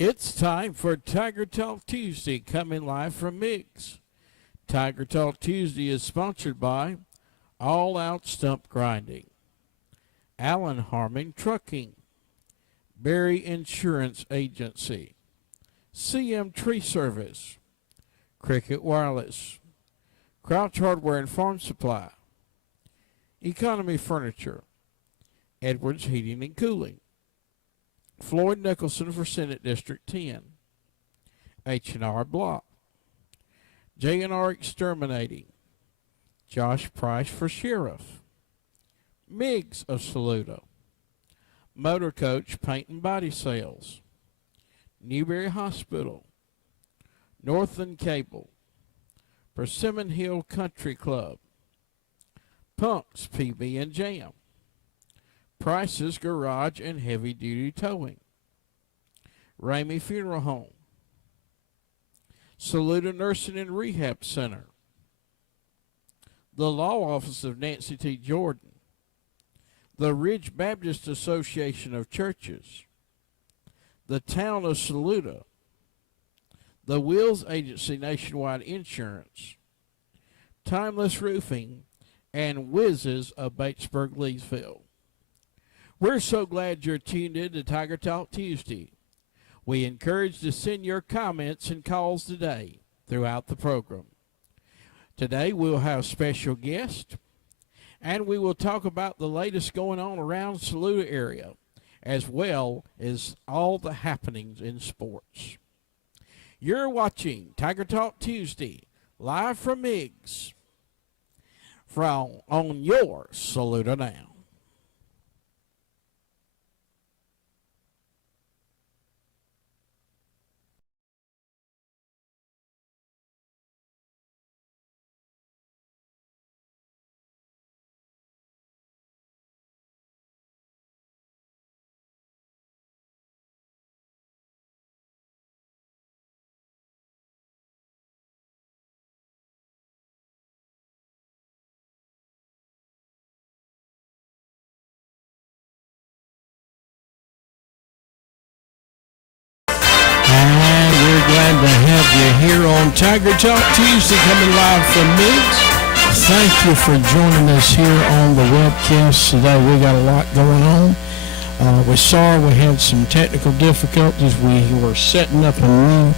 It's time for Tiger Talk Tuesday, coming live from MIGS. Tiger Talk Tuesday is sponsored by All Out Stump Grinding, Allen Harmon Trucking, Berry Insurance Agency, CM Tree Service, Cricket Wireless, Crouch Hardware and Farm Supply, Economy Furniture, Edwards Heating and Cooling, Floyd Nicholson for Senate District 10, H&R Block, J&R Exterminating, Josh Price for Sheriff, MIGS of Saluda, Motor Coach Paint and Body Sales, Newberry Hospital, Northland Cable, Persimmon Hill Country Club, Punks PB and Jam, Price's Garage and Heavy Duty Towing, Ramey Funeral Home, Saluda Nursing and Rehab Center, the Law Office of Nancy T. Jordan, the Ridge Baptist Association of Churches, the Town of Saluda, the Wills Agency Nationwide Insurance, Timeless Roofing, and Whizzes of Batesburg, Leesville. We're so glad you're tuned in to Tiger Talk Tuesday. We encourage to send your comments and calls today throughout the program. Today we'll have special guests, and we will talk about the latest going on around Saluda area, as well as all the happenings in sports. You're watching Tiger Talk Tuesday, live from MIGS, on your Saluda Now. To have you here on Tiger Talk Tuesday, coming live from MIGS. Thank you for joining us here on the webcast today. We got a lot going on. We're sorry we had some technical difficulties. We were setting up a new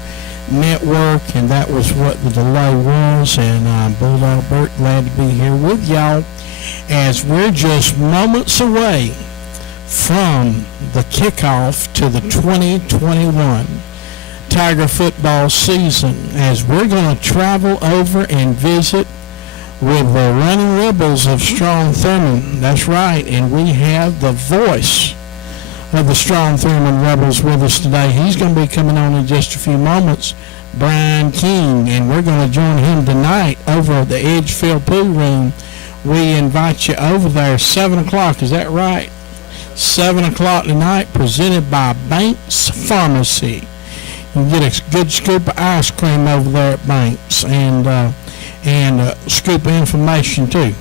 network, and that was what the delay was. And I'm Bulldog Bert, glad to be here with y'all as we're just moments away from the kickoff to the 2021 Tiger football season, as we're going to travel over and visit with the Running Rebels of Strong Thurman. That's right, and we have the voice of the Strong Thurman Rebels with us today. He's going to be coming on in just a few moments, Brian King, and we're going to join him tonight over at the Edgefield Pool Room. We invite you over there, 7 o'clock, is that right? 7 o'clock tonight, presented by Banks Pharmacy. You can get a good scoop of ice cream over there at Banks, and a scoop of information too.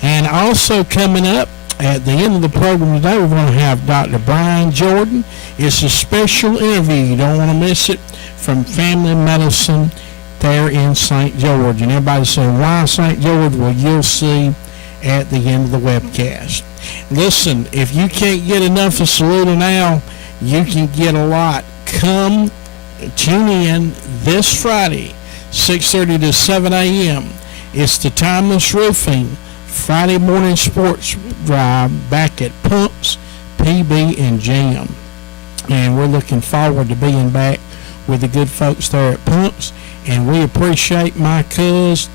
And also coming up at the end of the program today, we're going to have Dr. Brian Jordan. It's a special interview. You don't want to miss it, from family medicine there in St. George. And everybody's saying, why St. George? Well, you'll see at the end of the webcast. Listen, if you can't get enough of Saluda Now, you can get a lot. Come tune in this Friday, 6:30 to 7 a.m. It's the Timeless Roofing Friday morning sports drive back at Pumps, PB, and Jam. And we're looking forward to being back with the good folks there at Pumps. And we appreciate my cousin,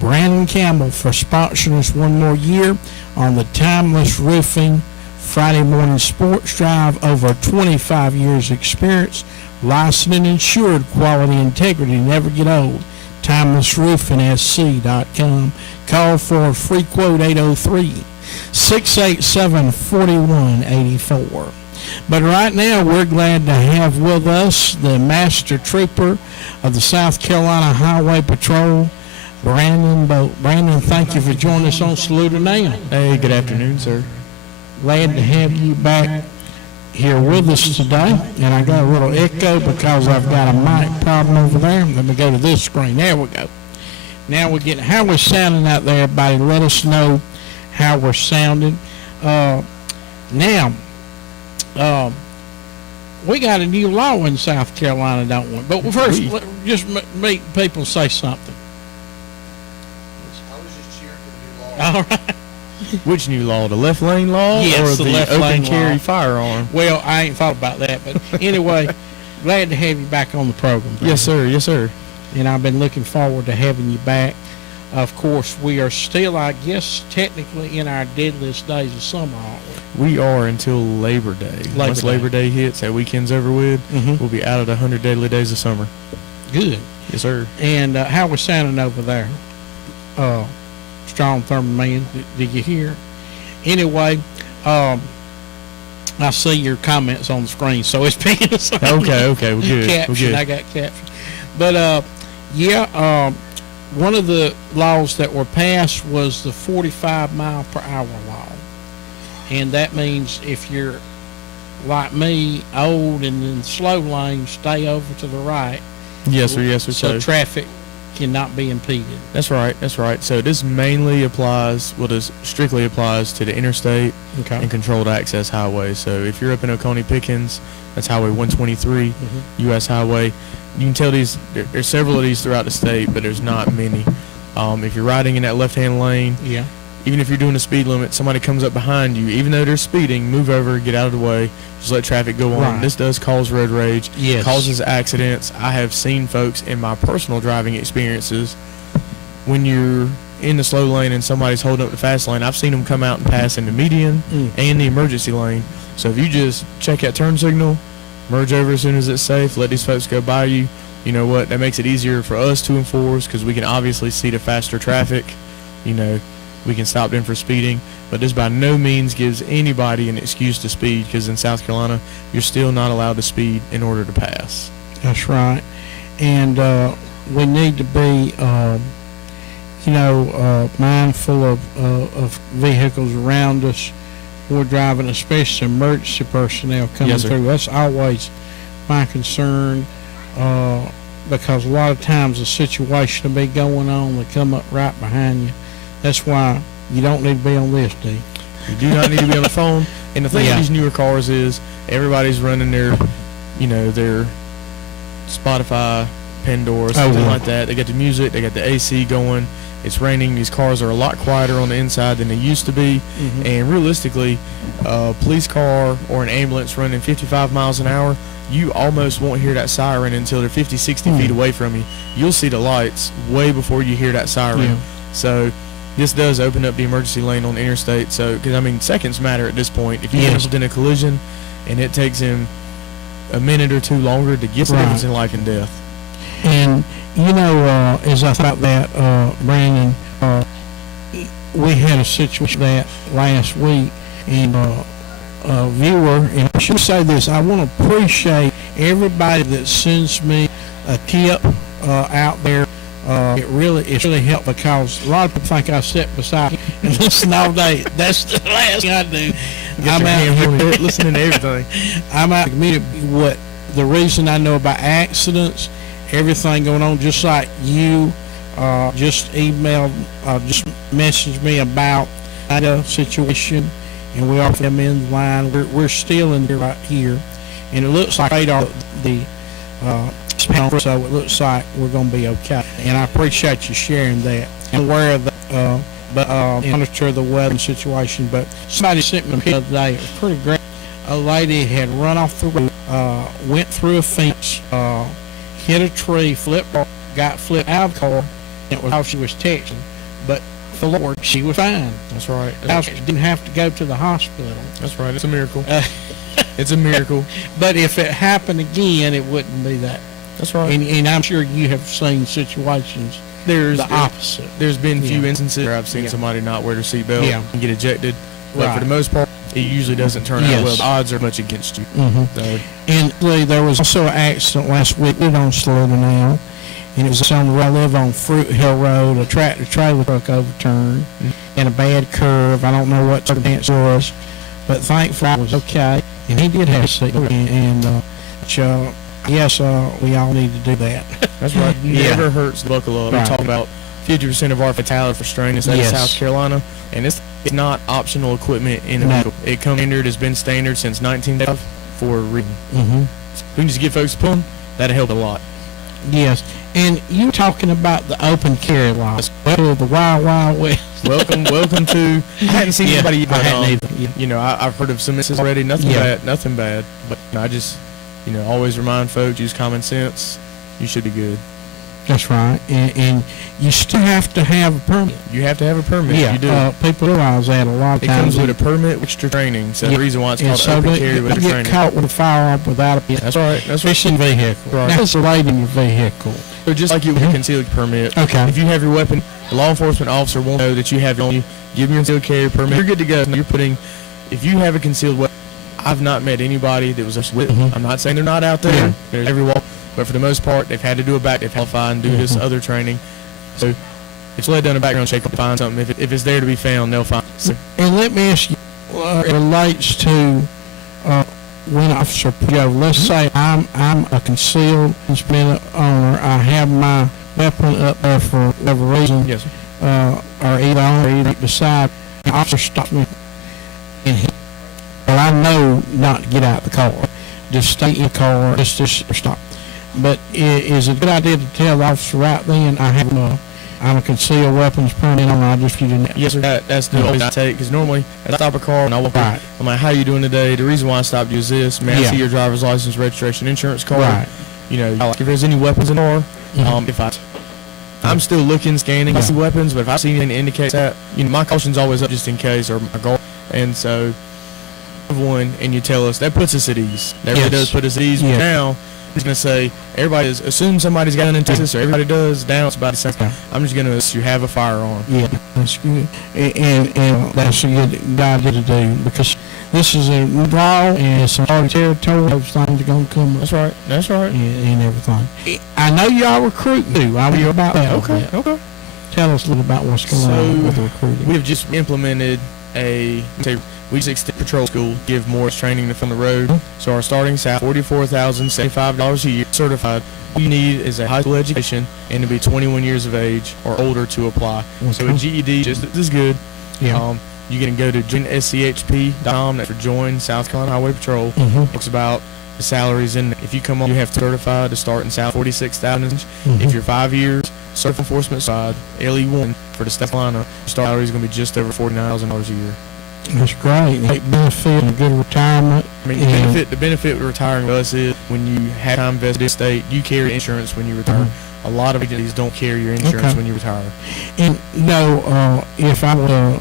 Brandon Campbell, for sponsoring us one more year on the Timeless Roofing Friday morning sports drive. Over 25 years experience, licensed and insured, quality integrity, never get old. TimelessRoofingSC.com. Call for a free quote, 803-687-4184. But right now we're glad to have with us the Master Trooper of the South Carolina Highway Patrol, Brandon Boat. Brandon, thank you for joining us on Salute Now. Hey, good afternoon, sir. Glad to have you back here with us today. And I got a little echo because I've got a mic problem over there. Let me go to this screen. There we go. Now we're getting how we're sounding out there, everybody. Let us know how we're sounding. We got a new law in South Carolina, don't we? But first, just make people say something. I was just cheering for the new law. All right. Which new law? The left lane law, Yes, or the the left open lane carry law. firearm? Well, I ain't thought about that, but anyway, glad to have you back on the program. Brandon. Yes, sir. Yes, sir. And I've been looking forward to having you back. Of course, we are still, I guess, technically in our deadliest days of summer, aren't we? We are until Labor Day. Once Labor Day hits, that weekend's over with, we'll be out of the 100 deadly days of summer. Good. Yes, sir. And how we're sounding over there? Strong Thermal Man, did you hear? Anyway, I see your comments on the screen, so it's picking us up. Okay, we're good. Caption, We're good. I got caption. But, one of the laws that were passed was the 45-mile-per-hour law. And that means if you're like me, old and in the slow lane, stay over to the right. Yes, sir. Yes, sir. So traffic cannot be impeded. That's right. That's right. So this mainly applies, this strictly applies to the interstate and controlled access highways. So if you're up in Oconee Pickens, that's Highway 123, U.S. Highway. You can tell there's several of these throughout the state, but there's not many. If you're riding in that left-hand lane, even if you're doing a speed limit, somebody comes up behind you, even though they're speeding, move over, get out of the way, just let traffic go on. Right. This does cause road rage, Yes. causes accidents. I have seen folks in my personal driving experiences, when you're in the slow lane and somebody's holding up the fast lane, I've seen them come out and pass in the median and the emergency lane. So if you just check that turn signal, merge over as soon as it's safe, let these folks go by you, you know what, that makes it easier for us to enforce because we can obviously see the faster traffic, we can stop them for speeding, but this by no means gives anybody an excuse to speed because in South Carolina, you're still not allowed to speed in order to pass. That's right. And we need to be, mindful of vehicles around us. We're driving, especially emergency personnel coming Yes, sir. through. That's always my concern because a lot of times a situation will be going on, they come up right behind you. That's why you don't need to be on this, D. You do not need to be on the phone. And the thing with these newer cars is everybody's running their Spotify, Pandora, something like that. They got the music, they got the AC going. It's raining. These cars are a lot quieter on the inside than they used to be. And realistically, a police car or an ambulance running 55 miles an hour, you almost won't hear that siren until they're 50, 60 feet away from you. You'll see the lights way before you hear that siren. Yeah. So this does open up the emergency lane on the interstate. So, because, seconds matter at this point. If you get involved in a collision and it takes him a minute or two longer to get the difference in life and death. And, as I thought that, Brandon, we had a situation that last week, and a viewer, and I should say this, I want to appreciate everybody that sends me a tip out there. It's really helped because a lot of people think I sit beside you and listen all day. That's the last thing I do. I'm out here listening to everything. I'm out committed what the reason I know about accidents, everything going on, just like you just emailed, just messaged me about a situation, and we offer them in line. We're still in there right here, and it looks like radar so it looks like we're going to be okay. And I appreciate you sharing that. I'm aware of that but monitor the weather situation. But somebody sent me a picture the other day. It was pretty great. A lady had run off the road, went through a fence, hit a tree, got flipped out of the car. It was how she was texting, but the Lord, she was fine. That's right. She didn't have to go to the hospital. That's right. It's a miracle. It's a miracle. But if it happened again, it wouldn't be that. That's right. And I'm sure you have seen situations the opposite. There's been few instances where I've seen somebody not wear their seatbelt and get ejected. But for the most part, it usually doesn't turn out well. The odds are much against you. So. And there was also an accident last week on Slaughter now. And it was on the road I live on Fruit Hill Road. A tractor-trailer truck overturned in a bad curve. I don't know what circumstance it was, but thankfully it was okay. And he did have a seatbelt. Yes, we all need to do that. That's right. It never hurts to buckle up. We talk about 50% of our fatality for strain is in South Carolina, and it's not optional equipment in the vehicle. It comes standard, has been standard since 1985 for a reason. We can just get folks pulling. That'll help a lot. Yes, and you were talking about the open carry laws. Well, the Wild Wild West. welcome to. I hadn't seen anybody. But, you know, I've heard of some instances already. Nothing bad. But I just, always remind folks, use common sense. You should be good. That's right, and you still have to have a permit. You have to have a permit. Yeah, you do. People realize that a lot of it times. It comes with a permit, extra training. So the reason why it's called open carry with training. You get caught with a firearm without a permit. That's right. That's right. Fishing vehicle. Right. That's related in your vehicle. So just like you with a concealed permit. Okay. If you have your weapon, the law enforcement officer will know that you have it on you. Give them your concealed carry permit. You're good to go. If you have a concealed weapon, I've not met anybody that was with. I'm not saying they're not out there. Yeah. There's every walk. But for the most part, they've had to do they've qualify and do this other training. So if they've done a background check to find something, if it's there to be found, they'll find it. So. And let me ask you, it relates to when officer let's say I'm a concealed suspended owner. I have my weapon up there for whatever reason. Yes, sir. Or either on or either beside. The officer stops me and I know not to get out of the car. Just stay in the car. Just stop. But is it a good idea to tell the officer right then I'm a concealed weapons permit on? I just didn't. Yes, sir. That's the always I take because normally I stop a car and I walk out. I'm like, "How you doing today? The reason why I stopped you is this. May I see your driver's license, registration, insurance card? Right. Like if there's any weapons in the car, I'm still looking, scanning, I see weapons, but if I see anything that indicates that, my caution's always up just in case, or my guard. And so, one, and you tell us that puts us at ease. That really does put us at ease. But now. He's going to say, everybody assume somebody's got an in Texas, or everybody does, down it's about the same. I'm just going to assume you have a firearm. Yeah, that's good. And that's a good idea to do, because this is a law, and it's a hard territory. Those things are going to come up. That's right. And everything. I know y'all recruit too. I'll hear about that. Okay. Tell us a little about what's going on with the recruiting. We've just implemented we just extend patrol school, give more training from the road. So our starting salary, $44,075 a year, certified. All you need is a high school education and to be 21 years of age or older to apply. Okay. So a GED just as good. Yeah. You can go to joinschp.com. That's for Join South Carolina Highway Patrol. Talks about the salaries, and if you come on, you have to certify to start in South $46,000. If you're 5 years, Surf Enforcement side, LE1 for the South Carolina, start salary is going to be just over $49,000 a year. That's great. Great benefit and a good retirement. I mean, the benefit with retiring with us is when you have time vested in state, you carry insurance when you retire. A lot of agencies don't carry your insurance when you retire. And if I were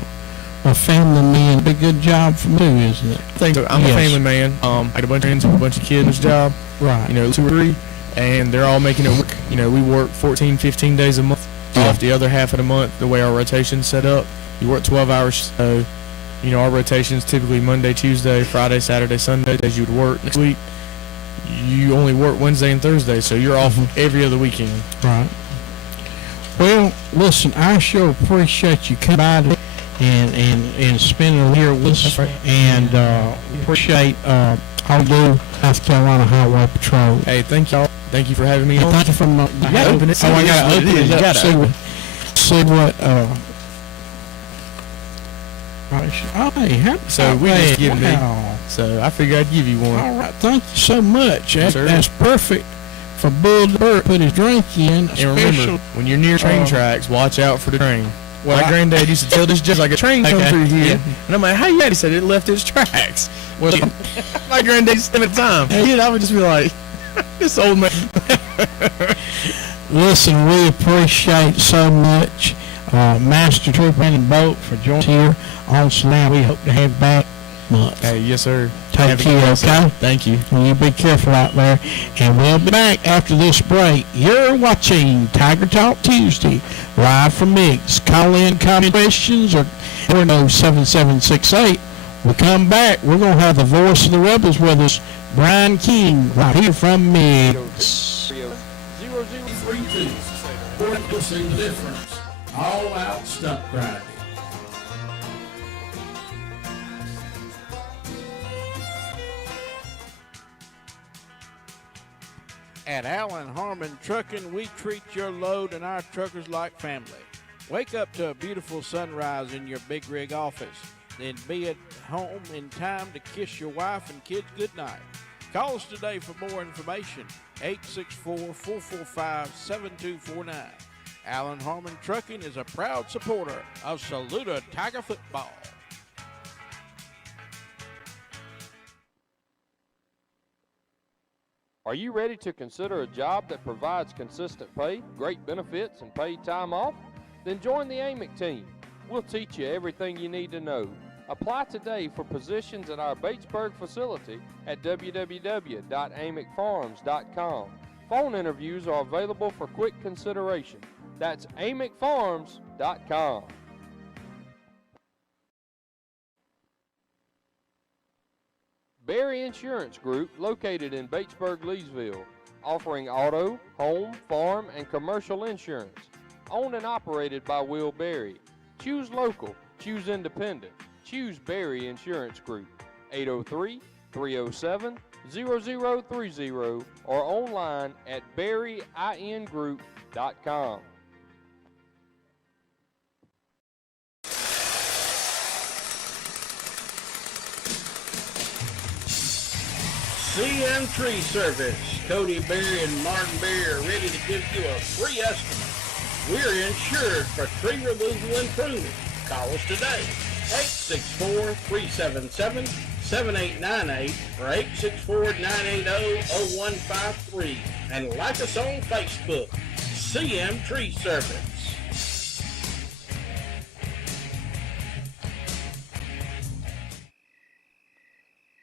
a family man, it'd be a good job for me too, isn't it? I think so. I'm a family man. I got a bunch of friends, a bunch of kids in this job. Right. 2 or 3, and they're all making it work. We work 14, 15 days a month. Off the other half of the month, the way our rotation's set up, you work 12 hours. So, our rotation's typically Monday, Tuesday, Friday, Saturday, Sunday, as you would work next week. You only work Wednesday and Thursday, so you're off every other weekend. Right. Well, listen, I sure appreciate you coming by and spending a year with us. That's right. And appreciate all the South Carolina Highway Patrol. Hey, thank y'all. Thank you for having me on. Thank you from you gotta open it. I gotta open it up. See what so we just give me. So I figured I'd give you one. All right, thank you so much. That's perfect for Bull to put his drink in. And remember, when you're near train tracks, watch out for the train. Well, My granddad used to tell this just like a train come Okay, through here. yeah. And I'm like, how you had? He said it left its tracks. well, My granddad said at the time. And I would just be like, this old man. listen, we appreciate so much Master Trooper and Boat for joining us here on Slam. We hope to have you back month. Hey, yes, sir. Take Have a care, good one, sir. okay? Thank you. Well, you be careful out there. And we'll be back after this break. You're watching Tiger Talk Tuesday, live from MIGS. Call in, comment questions, or 480-7768. We'll come back. We're going to have the voice of the Rebels with us, Brian King, right here from MIGS. 0032. You'll see the difference. All out stunt riding. At Allen Harmon Trucking, we treat your load and our truckers like family. Wake up to a beautiful sunrise in your big rig office, then be at home in time to kiss your wife and kids goodnight. Call us today for more information, 864-445-7249. Allen Harmon Trucking is a proud supporter of Saluda Tiger football. Are you ready to consider a job that provides consistent pay, great benefits, and paid time off? Then join the AMIC team. We'll teach you everything you need to know. Apply today for positions at our Batesburg facility at www.amicfarms.com. Phone interviews are available for quick consideration. That's amicfarms.com. Berry Insurance Group, located in Batesburg, Leesville, offering auto, home, farm, and commercial insurance. Owned and operated by Will Berry. Choose local, choose independent, choose Berry Insurance Group. 803-307-0030 or online at berryingroup.com. CM Tree Service. Cody Berry and Martin Berry are ready to give you a free estimate. We're insured for tree removal and pruning. Call us today, 864-377-7898 or 864-980-0153. And like us on Facebook, CM Tree Service.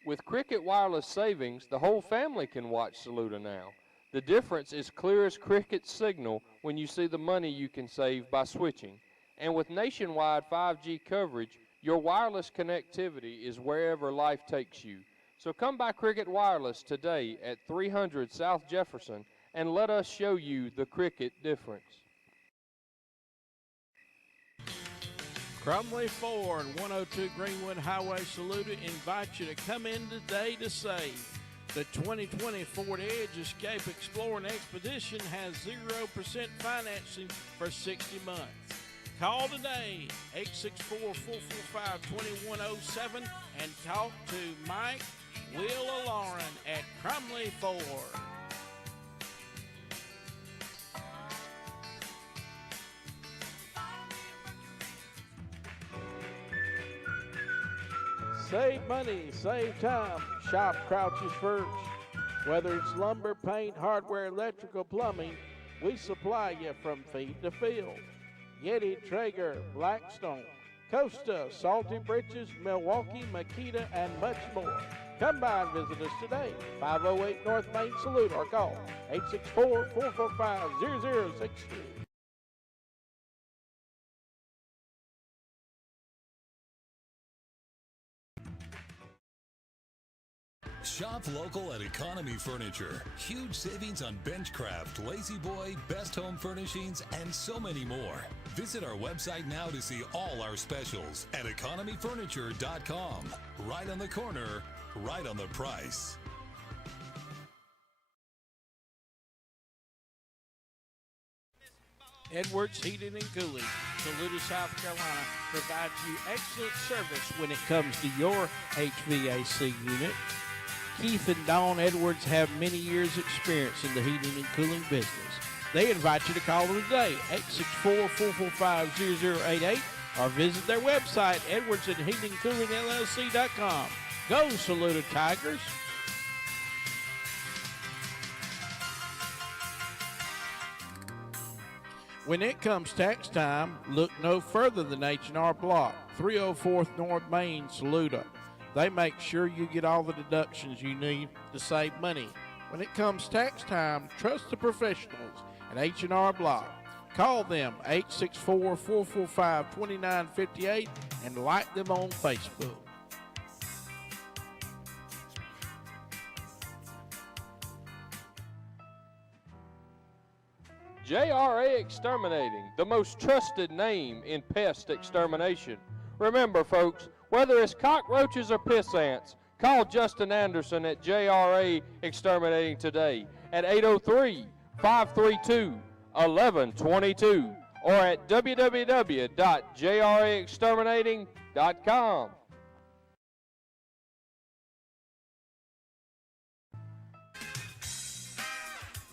With Cricket Wireless Savings, the whole family can watch Saluda now. The difference is clear as Cricket's signal when you see the money you can save by switching. And with nationwide 5G coverage, your wireless connectivity is wherever life takes you. So come by Cricket Wireless today at 300 South Jefferson and let us show you the Cricket difference. Crumley Ford, 102 Greenwood Highway, Saluda, invites you to come in today to save. The 2020 Ford Edge Escape Explorer and Expedition has 0% financing for 60 months. Call today, 864-445-2107, and talk to Mike, Will, or Lauren at Crumley Ford. Save money, save time. Shop Crouch's First. Whether it's lumber, paint, hardware, electrical, plumbing, we supply you from feed to field. Yeti, Traeger, Blackstone, Costa, Salty Britches, Milwaukee, Makita, and much more. Come by and visit us today. 508 North Main Salute or call 864-445-0062. Shop local at Economy Furniture. Huge savings on Benchcraft, Lazy Boy, Best Home Furnishings, and so many more. Visit our website now to see all our specials at economyfurniture.com. Right on the corner, right on the price. Edwards Heating and Cooling, Saluda, South Carolina, provides you excellent service when it comes to your HVAC unit. Keith and Dawn Edwards have many years' experience in the heating and cooling business. They invite you to call them today, 864-445-0088, or visit their website, edwardsonheatingcoolingllc.com. Go Saluda Tigers! When it comes tax time, look no further than H&R Block, 304th North Main, Saluda. They make sure you get all the deductions you need to save money. When it comes tax time, trust the professionals at H&R Block. Call them 864-445-2958 and like them on Facebook. JRA Exterminating, the most trusted name in pest extermination. Remember, folks, whether it's cockroaches or piss ants, call Justin Anderson at JRA Exterminating today at 803-532-1122 or at www.jraexterminating.com.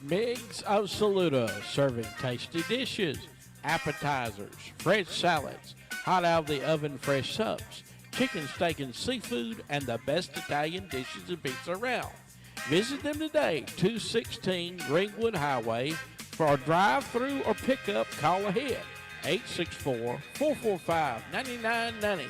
MIGS of Saluda, serving tasty dishes, appetizers, fresh salads, hot out of the oven fresh subs, chicken, steak, and seafood, and the best Italian dishes and pizza around. Visit them today, 216 Greenwood Highway. For a drive-through or pickup, call ahead, 864-445-9990.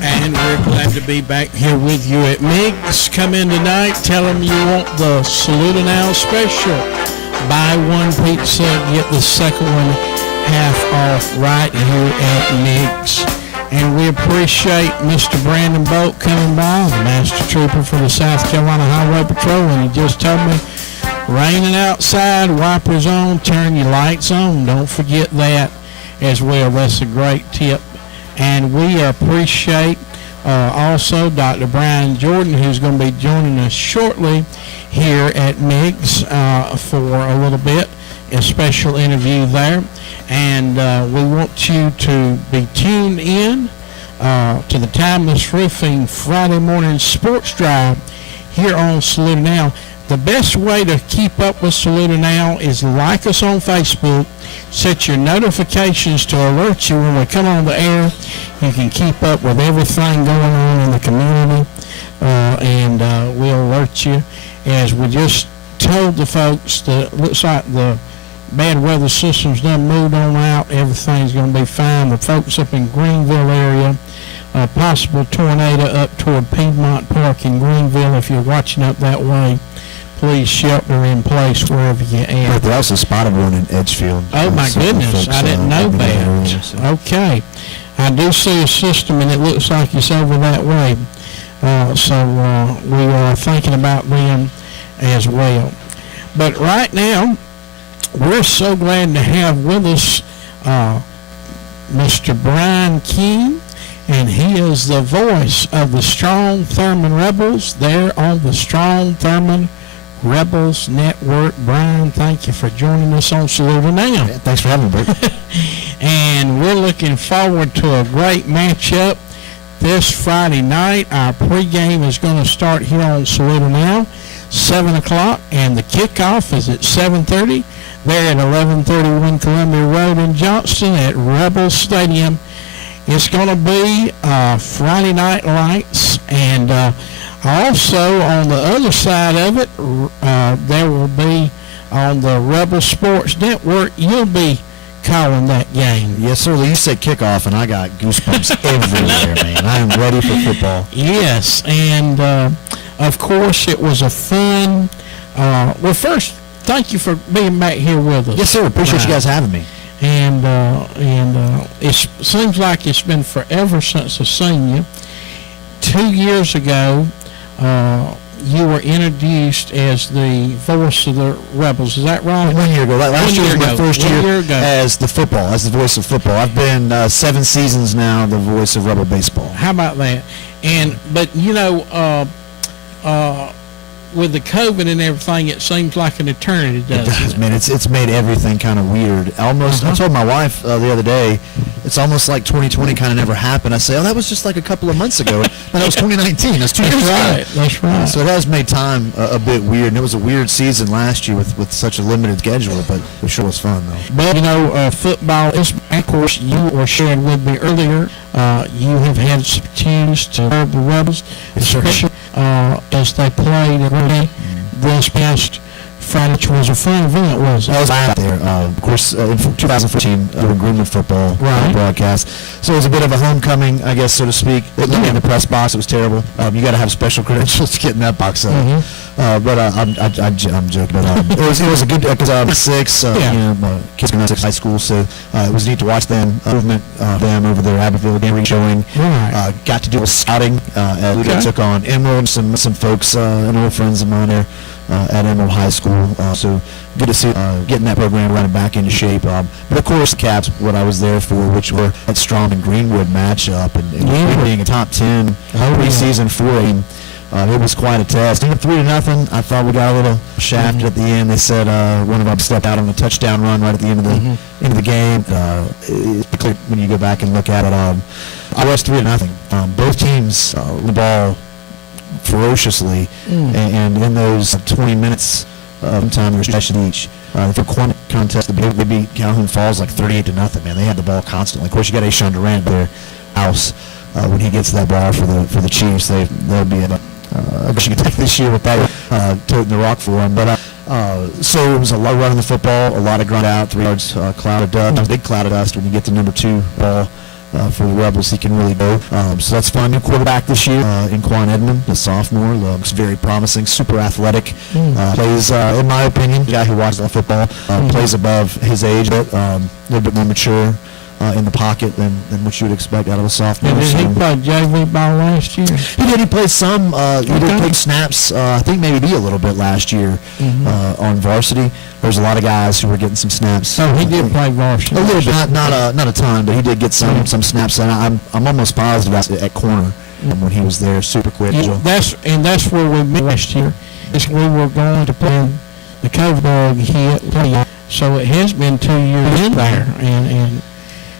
And we're glad to be back here with you at MIGS. Come in tonight, tell them you want the Saluda Now special. Buy one pizza, get the second one half off right here at MIGS. And we appreciate Mr. Brandon Bolt coming by, the Master Trooper for the South Carolina Highway Patrol. And he just told me, raining outside, wipers on, turn your lights on. Don't forget that as well. That's a great tip. And we appreciate also Dr. Brian Jordan, who's going to be joining us shortly here at MIGS for a little bit, a special interview there. And we want you to be tuned in to the Timeless Roofing Friday morning sports drive here on Saluda Now. The best way to keep up with Saluda Now is like us on Facebook. Set your notifications to alert you when we come on the air. You can keep up with everything going on in the community, and we'll alert you. As we just told the folks that it looks like the bad weather system's done moved on out. Everything's going to be fine. The folks up in Greenville area, possible tornado up toward Piedmont Park in Greenville. If you're watching up that way, please shelter in place wherever you are. But they also spotted one in Edgefield. Oh, my goodness. I didn't know that. Okay. I do see a system, and it looks like it's over that way. So we are thinking about them as well. But right now, we're so glad to have with us Mr. Brian King, and he is the voice of the Strong Thurman Rebels there on the Strong Thurman Rebels Network. Brian, thank you for joining us on Saluda Now. Yeah, thanks for having me, Bert. And we're looking forward to a great matchup this Friday night. Our pregame is going to start here on Saluda Now, 7 o'clock, and the kickoff is at 7:30 there at 1131 Columbia Road in Johnston at Rebel Stadium. It's going to be Friday Night Lights, and also on the other side of it, there will be on the Rebel Sports Network, you'll be calling that game. Yes, sir. You said kickoff, and I got goosebumps everywhere, man. I am ready for football. Yes, and of course it was a fun. Well, first, thank you for being back here with us. Yes, sir. Appreciate you guys having me. And it seems like it's been forever since I've seen you. 2 years ago, you were introduced as the voice of the Rebels. Is that right? 1 year ago. Last year was my first 1 year ago. as the voice of football. I've been 7 seasons now the voice of Rebel baseball. How about that? But with the COVID and everything, it seems like an eternity, doesn't It does, man. It's made everything kind of weird. Almost. I told my wife the other day, it's almost like 2020 kind of never happened. I say, that was just like a couple of months ago. That was 2019. That's 2 years ago. That's right. So it has made time a bit weird, and it was a weird season last year with such a limited schedule, but it sure was fun, though. But, football is, of course, you were sharing with me earlier. You have had some teams to serve the Rebels, especially as they played this past Friday, which was a fun event, was it? I was out there, of course, in 2014, doing Greenwood football broadcast. So it was a bit of a homecoming, I guess, so to speak. They let me in the press box. It was terrible. You got to have special credentials to get in that box. But I'm joking. But it was a good because I'm 6. My kids are in high school, so it was neat to watch them movement them over their Abbeville game showing. Got to do a scouting as we took on Emerald, some folks and old friends of mine there. At Emerald High School, so good to see getting that program running back into shape. But of course, the Cats, what I was there for, which were that Strong and Greenwood matchup, and being a top 10 preseason for him, it was quite a test. Even 3-0. I thought we got a little shafted at the end. They said one of them stepped out on a touchdown run right at the end of the end of the game. It's clear when you go back and look at it. I was 3-0. Both teams the ball ferociously, and in those 20 minutes of time, there's possession each. For quant contest, they beat Calhoun Falls like 38-0. Man, they had the ball constantly. Of course, you got Ashawn Durant at their house when he gets that ball for the Chiefs. They'll be in. I guess you could take this year with that toting the rock for them. But so it was a lot of running the football, a lot of ground out, 3 yards, cloud of dust, a big cloud of dust when you get the number 2 ball. For the Rebels, he can really go. So that's fun. New quarterback this year in Quan Edmond, a sophomore. Looks very promising, super athletic. Plays, in my opinion, the guy who watches the football, plays above his age, but a little bit more mature in the pocket than what you would expect out of a sophomore. And did he play JV ball last year? He did. He played some. He did take snaps. I think maybe a little bit last year on varsity. There's a lot of guys who were getting some snaps. So he did play varsity. A little bit, not a ton, but he did get some snaps. And I'm almost positive at corner when he was there, super quick. That's where we met last year. Is we were going to play the COVID dog hit. So it has been 2 years in there, and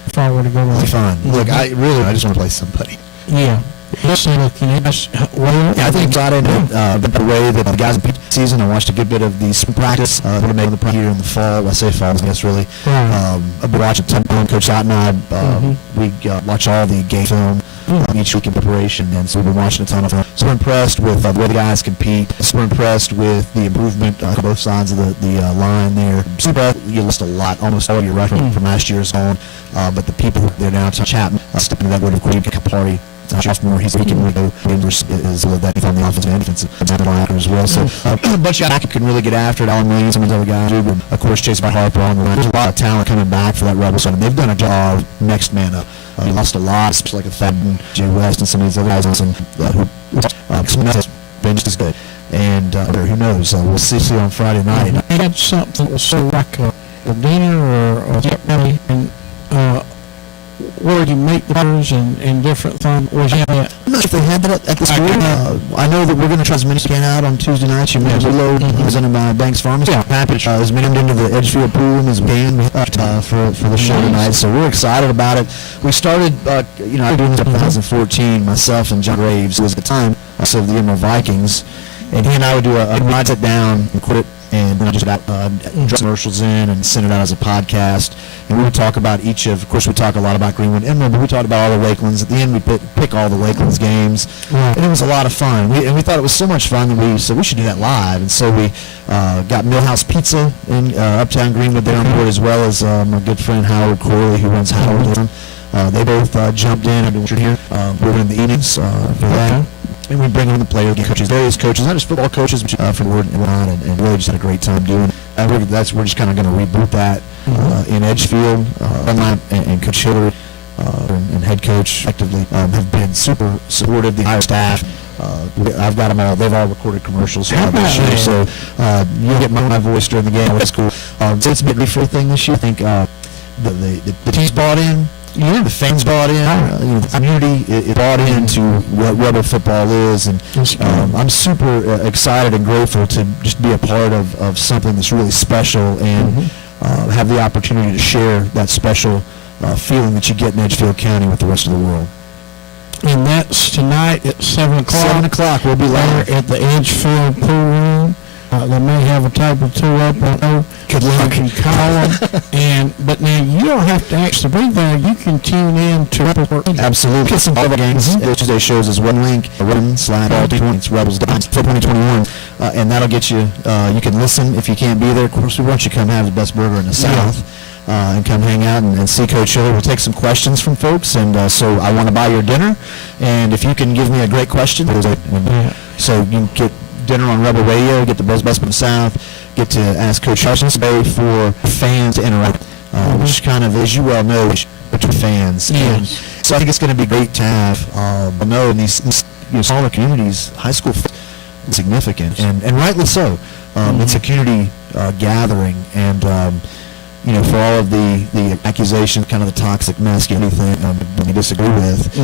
if I were to go on. Fun. Look, I just want to play somebody. Yeah. I think got in the way that the guys in the season. I watched a good bit of the spring practice. Would have made the here in the fall. I say fall, I guess really. I've been watching Coach Ott and I. We watch all the game film each week in preparation, and so we've been watching a ton of film. So we're impressed with the way the guys compete. So we're impressed with the improvement on both sides of the line there. Super, you list a lot, almost all your record from last year is gone. But the people who are there now, Chapman, stepping that way to Capari. Sophomore, he can really go. Is that on the offensive and defensive line as well. So a bunch of guys who can really get after it. Alan Williams, some of these other guys. Of course, chased by Harper on the line. There's a lot of talent coming back for that Rebels side, and they've done a job. Next man up. He lost a lot, especially like a Fadden, Jay West, and some of these other guys. Some else been just as good. And who knows? We'll see on Friday night. I had something that was so like a dinner or and where you make the players and different things. Was that? I'm not sure if they had that at the school. I know that we're going to try as many as we can out on Tuesday nights. You may reload presented by Banks Pharmacy. Happy to as many into the Edgefield pool as we can for the show tonight. So we're excited about it. We started, I was doing this in 2014. Myself and John Graves, who was at the time also of the Emerald Vikings, and he and I would do a sit down and quit it. And then I just got commercials in and sent it out as a podcast. And we would talk about of course, we talk a lot about Greenwood Emerald, but we talked about all the Lakelands. At the end, we pick all the Lakelands games. And it was a lot of fun. We thought it was so much fun that we said we should do that live. And so we got Millhouse Pizza in Uptown Greenwood there on board, as well as my good friend Howard Corley, who runs Howard. They both jumped in. I've been here. We're in the evenings for that. And we bring on the players, coaches, various coaches, not just football coaches, but from Word and on, and really just had a great time doing it. We're just kind of going to reboot that in Edgefield. And Coach Hillary and head coach actively have been super supportive. The entire staff I've got them all. They've all recorded commercials How this about year, so that? you'll get my voice during the game. That's cool. So it's a bit different thing this year. I think the team's bought in. The fans bought in. The community is bought into what Rebel football is, and I'm super excited and grateful to just be a part of something that's really special and have the opportunity to share that special feeling that you get in Edgefield County with the rest of the world. And that's tonight at 7 o'clock. 7 o'clock, we'll be live at the Edgefield pool room. They may have a table or two open. Good luck. You can call them. But now you don't have to actually be there. You can tune in to Rebel. Absolutely. Get some other games. Tuesday shows is one link, /all Rebels for 2021, and that'll get you. You can listen if you can't be there. Of course, we want you to come have the best burger in the South. And come hang out and see Coach Hiller. We'll take some questions from folks, and so I want to buy your dinner, and if you can give me a great question, so you can get dinner on Rebel Radio, get the best in the South, get to ask Coach Hutchins today for fans to interact, which kind of, as you well know, between fans. And so I think it's going to be great to have, in these smaller communities, high school is significant, and rightly so. It's a community gathering, and for all of the accusations, kind of the toxic masculinity thing, we disagree with.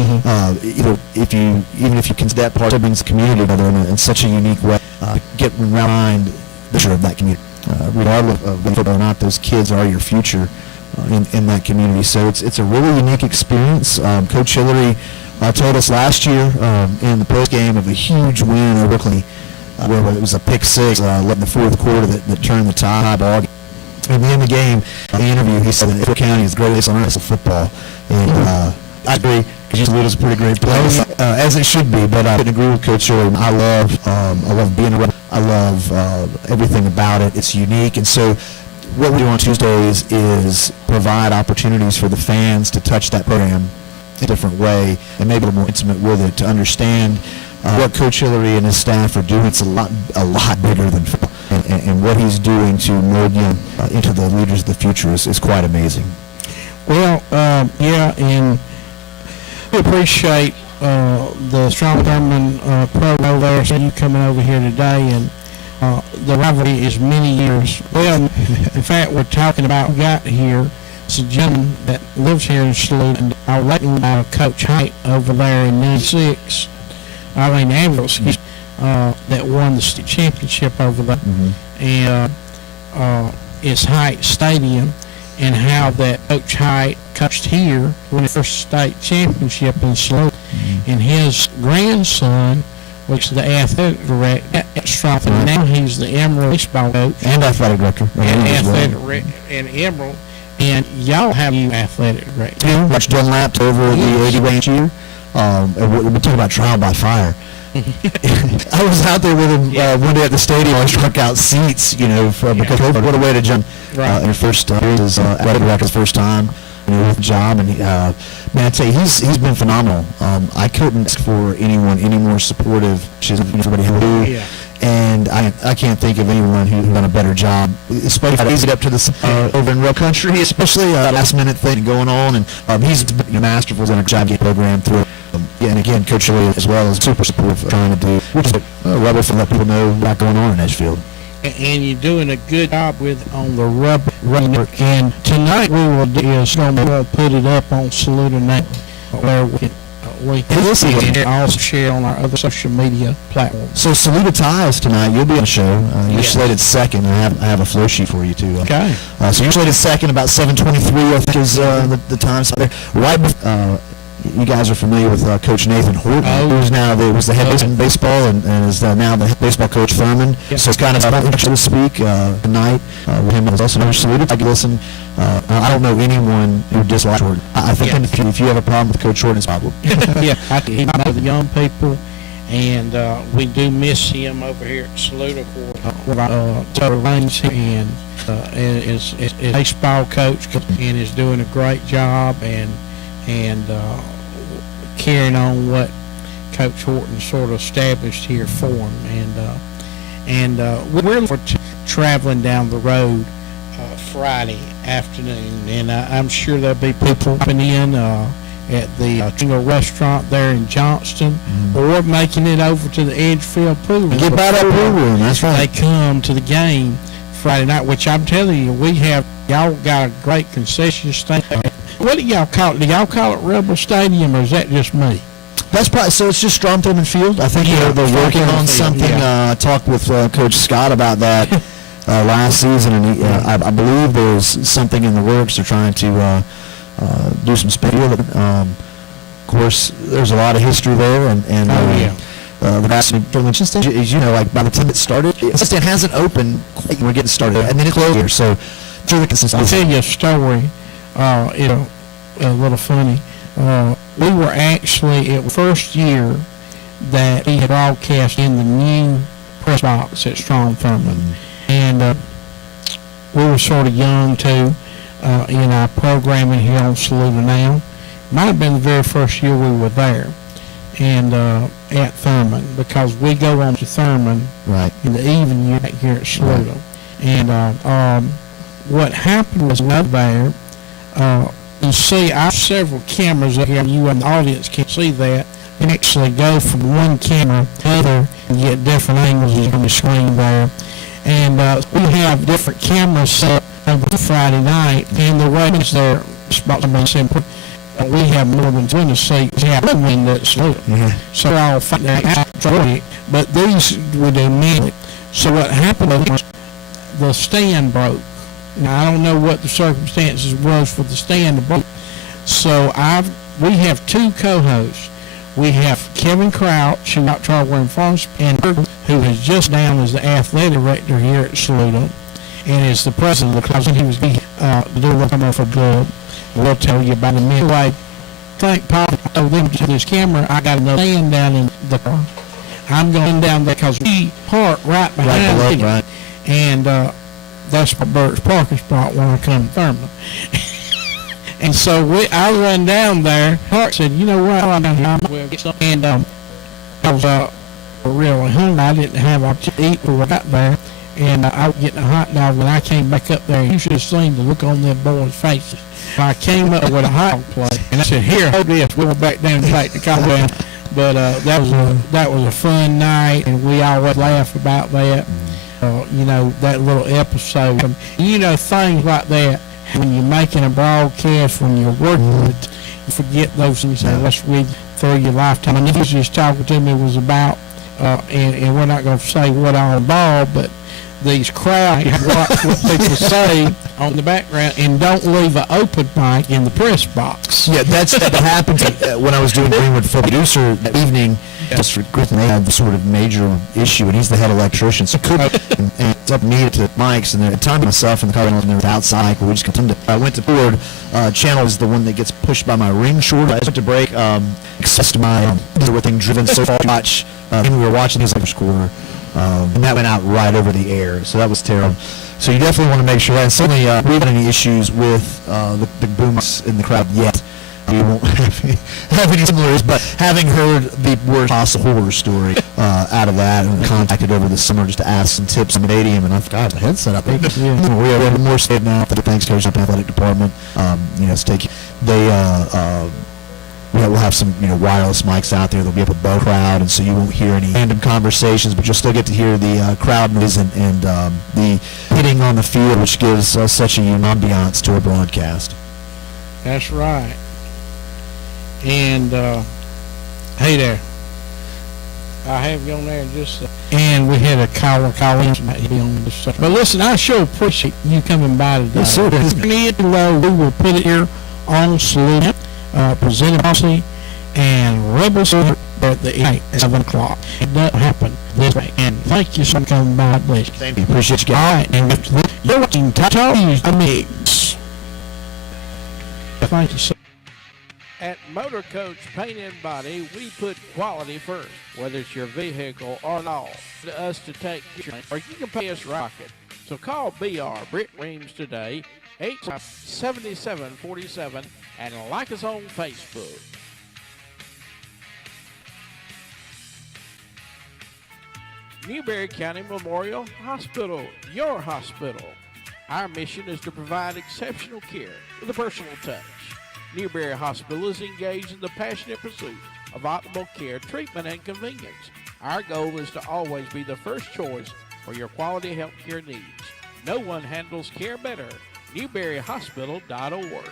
Even if you consider that part of brings the community together in such a unique way, get behind the future of that community. Regardless of whether or not those kids are your future in that community. So it's a really unique experience. Coach Hillary told us last year in the post game of a huge win over Brooklyn, where it was a pick six late in the fourth quarter that turned the tie ball. At the end of the game, in the interview, he said that Edgefield County is the greatest on earth for football. And I agree, because Saluda's a pretty great place, as it should be. But I couldn't agree with Coach Shirley. I love being around. I love everything about it. It's unique. And so what we do on Tuesdays is provide opportunities for the fans to touch that program in a different way and maybe a little more intimate with it, to understand what Coach Hillary and his staff are doing. It's a lot bigger than football. And what he's doing to mold you into the leaders of the future is quite amazing. Well, and we appreciate the Strong Thurman program there, so you coming over here today, and the rivalry is many years. Well, in fact, we're talking about, we got here, it's a gentleman that lives here in Saluda, and I was letting about Coach Height over there in 96, that won the state championship over there, and it's Height Stadium, and how that Coach Height coached here when the first state championship in Saluda, and his grandson, which is the athletic director at Strong, and now he's the Emerald baseball coach and athletic director, and Emerald, and y'all have new athletic director. Much Dunlap over the 80 range here. We're talking about trial by fire. I was out there with him one day at the stadium. I struck out seats, because what a way to jump in your first his athletic director's first time, with the job. And man, I tell you, he's been phenomenal. I couldn't ask for anyone any more supportive. She's everybody who do. And I can't think of anyone who's done a better job, especially easy up to the over in real country, especially last minute thing going on. And he's masterful in a job getting program through. And again, Coach Lee as well is super supportive of trying to do a Rebel to let people know what's going on in Edgefield. And you're doing a good job on the Rebel network. And tonight we will put it up on Saluda Net, where we can also share on our other social media platforms. So Saluda Ties tonight, you'll be on the show. You're slated second. I have a flow sheet for you too. Okay. So you're slated second, about 7:23, I think is the time. So right. You guys are familiar with Coach Nathan Horton, who's now was the head coach in baseball and is now the head baseball coach Thurman. Yep. So it's kind of to speak tonight with him. Is also saluted. I can listen. I don't know anyone who dislikes Horton. I think if you have a problem with Coach Horton, it's a problem. He knows the young people, and we do miss him over here at Saluda for Lanes, and is a baseball coach and is doing a great job and carrying on what Coach Horton sort of established here for him. And we're traveling down the road Friday afternoon, and I'm sure there'll be people coming in at the Tingle Restaurant there in Johnston, or making it over to the Edgefield Pool. Get by that pool room. That's right. They come to the game Friday night, which I'm telling you, y'all got a great concession stand. What do y'all call it? Do y'all call it Rebel Stadium, or is that just me? That's probably, so it's just Strom Thurmond Field. I think they're working on something. I talked with Coach Scott about that last season, and I believe there's something in the works. They're trying to do some spending. Of course, there's a lot of history there, and the basketball stand, as you know, like by the time it started, the stand hasn't opened quite when we're getting started, and then it closed here. So through the consistency. I'll tell you a story. A little funny. We were actually at the first year that we had broadcast in the new press box at Strom Thurmond, and we were sort of young too in our programming here on Saluda Now. Might have been the very first year we were there, and at Thurmond, because we go on to Thurmond in the evening back here at Saluda. And what happened was we were there. You see, I have several cameras up here. You in the audience can see that. You can actually go from one camera to the other and get different angles on the screen there. And we have different cameras set up on Friday night, and the ratings there, we have more than 20 seats. We have one that's so we're all fighting out, but these we do mainly. So what happened was the stand broke. Now, I don't know what the circumstances was for the stand to break. So we have two co-hosts. We have Kevin Crouch, who out trying wearing phones, and who is just down as the athletic director here at Saluda, and is the president of the club. He was doing come for good. We'll tell you about it in a minute. Anyway, thank Paul told them to this camera. I got another stand down in the car. I'm going down there because we park right behind it. And that's what Burt's parking spot when I come to Thurmond. And so I run down there. Hart said, you know what, I'm down here. I might well get something. And I was really hungry. I didn't have opportunity to eat before I got there. And I was getting a hot dog when I came back up there. You should have seen the look on them boys' faces. I came up with a hot dog plate, and I said, here, hold this. We'll go back down and take the car down. But that was a fun night, and we always laugh about that. That little episode. And, things like that, when you're making a broadcast, when you're working with it, you forget those things unless we through your lifetime. And he was just talking to me was about, and we're not going to say what all involved, but these crowds watch what people say on the background and don't leave an open mic in the press box. Yeah, that happened when I was doing Greenwood Football Producer that evening. Just for Griffin, they had the sort of major issue, and he's the head electrician. So and it's up me to Mike's, and at the time myself and the car and they were outside. We just continued. I went to board. Channel is the one that gets pushed by my ring short. I went to break. Access to my everything driven so far. Watch. And we were watching his first quarter, and that went out right over the air. So that was terrible. So you definitely want to make sure that. And certainly, we haven't any issues with the boomers in the crowd yet. We won't have any similarities, but having heard the worst possible horror story out of that, and contacted over the summer just to ask some tips on the stadium, and I forgot the headset up. We have more state now. Thanks, Coach, up athletic department. We'll have some wireless mics out there. There'll be up a bow crowd, and so you won't hear any random conversations, but you'll still get to hear the crowd noise and the hitting on the field, which gives such a ambiance to a broadcast. That's right. And hey there, I have you on there just and we had a call in on this stuff. But listen, I sure appreciate you coming by today. Yes, sir. We will put it here on Saluda, presented by and Rebel Salute at the 7 o'clock. It doesn't happen this way. And thank you for coming by. Bless you. Thank you. Appreciate you guys. All right, and you're watching MIGS. Thank you, sir. At Motor Coach Paint and Body, we put quality first, whether it's your vehicle or not. To us to take your or you can pay us rocket. So call BR Britt Reams today, 87747, and like us on Facebook. Newberry County Memorial Hospital, your hospital. Our mission is to provide exceptional care with a personal touch. Newberry Hospital is engaged in the passionate pursuit of optimal care, treatment, and convenience. Our goal is to always be the first choice for your quality health care needs. No one handles care better. NewberryHospital.org.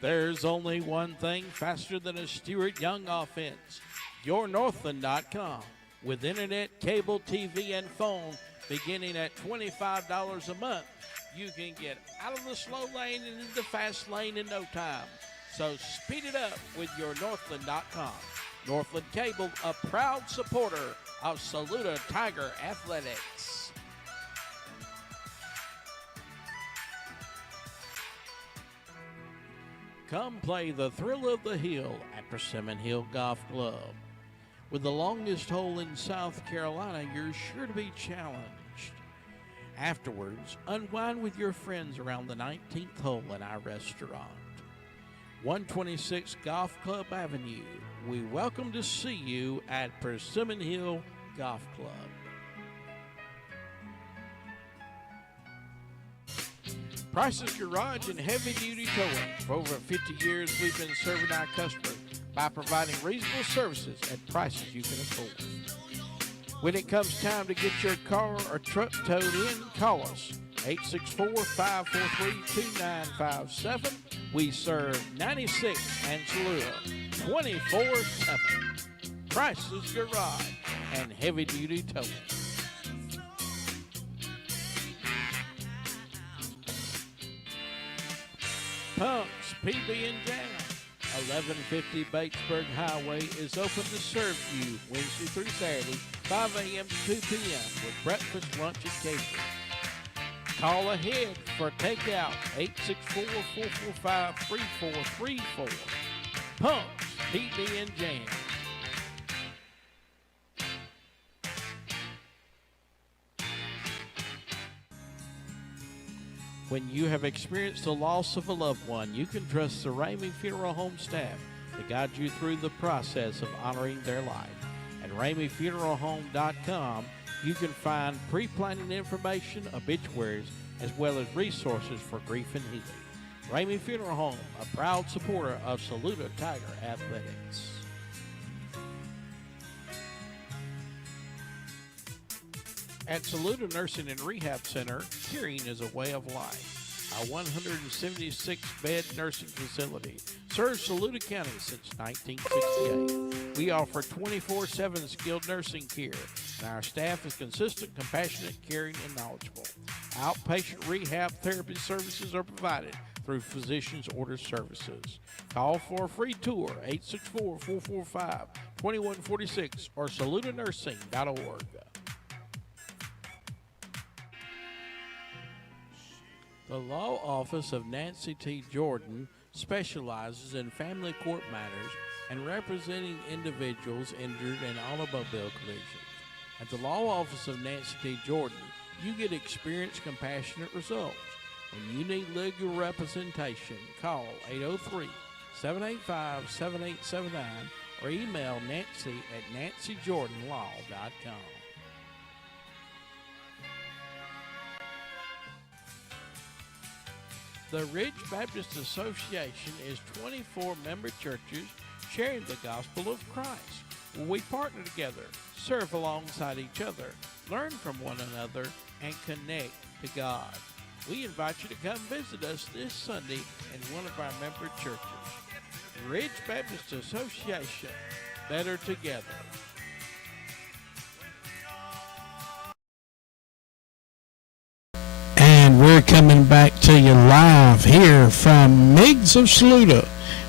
There's only one thing faster than a Stuart Young offense. YourNorthland.com. With internet, cable, TV, and phone beginning at $25 a month, you can get out of the slow lane and into the fast lane in no time. So speed it up with YourNorthland.com. Northland Cable, a proud supporter of Saluda Tiger Athletics. Come play the thrill of the hill at Persimmon Hill Golf Club. With the longest hole in South Carolina, you're sure to be challenged. Afterwards, unwind with your friends around the 19th hole in our restaurant. 126 Golf Club Avenue. We welcome to see you at Persimmon Hill Golf Club. Price's Garage and Heavy Duty Towing. For over 50 years, we've been serving our customers by providing reasonable services at prices you can afford. When it comes time to get your car or truck towed in, call us 864-543-2957. We serve 96 and Saluda 24/7. Price's Garage and Heavy Duty Towing. Punk's PB and Jam. 1150 Batesburg Highway is open to serve you Wednesday through Saturday, 5 a.m. to 2 p.m. with breakfast, lunch, and catering. Call ahead for takeout, 864-445-3434. Punk's PB and Jam. When you have experienced the loss of a loved one, you can trust the Ramey Funeral Home staff to guide you through the process of honoring their life. At RameyFuneralHome.com, you can find pre-planning information, obituaries, as well as resources for grief and healing. Ramey Funeral Home, a proud supporter of Saluda Tiger Athletics. At Saluda Nursing and Rehab Center, caring is a way of life. Our 176-bed nursing facility serves Saluda County since 1968. We offer 24/7 skilled nursing care, and our staff is consistent, compassionate, caring, and knowledgeable. Outpatient rehab therapy services are provided through physician's order services. Call for a free tour, 864-445-2146 or saludanursing.org. The law office of Nancy T. Jordan specializes in family court matters and representing individuals injured in automobile collisions. At the law office of Nancy T. Jordan, you get experienced, compassionate results. When you need legal representation, call 803-785-7879 or email Nancy at nancyjordanlaw.com. The Ridge Baptist Association is 24 member churches sharing the gospel of Christ. We partner together, serve alongside each other, learn from one another, and connect to God. We invite you to come visit us this Sunday in one of our member churches. Ridge Baptist Association, better together. And we're coming back to you live here from MIGS of Saluda.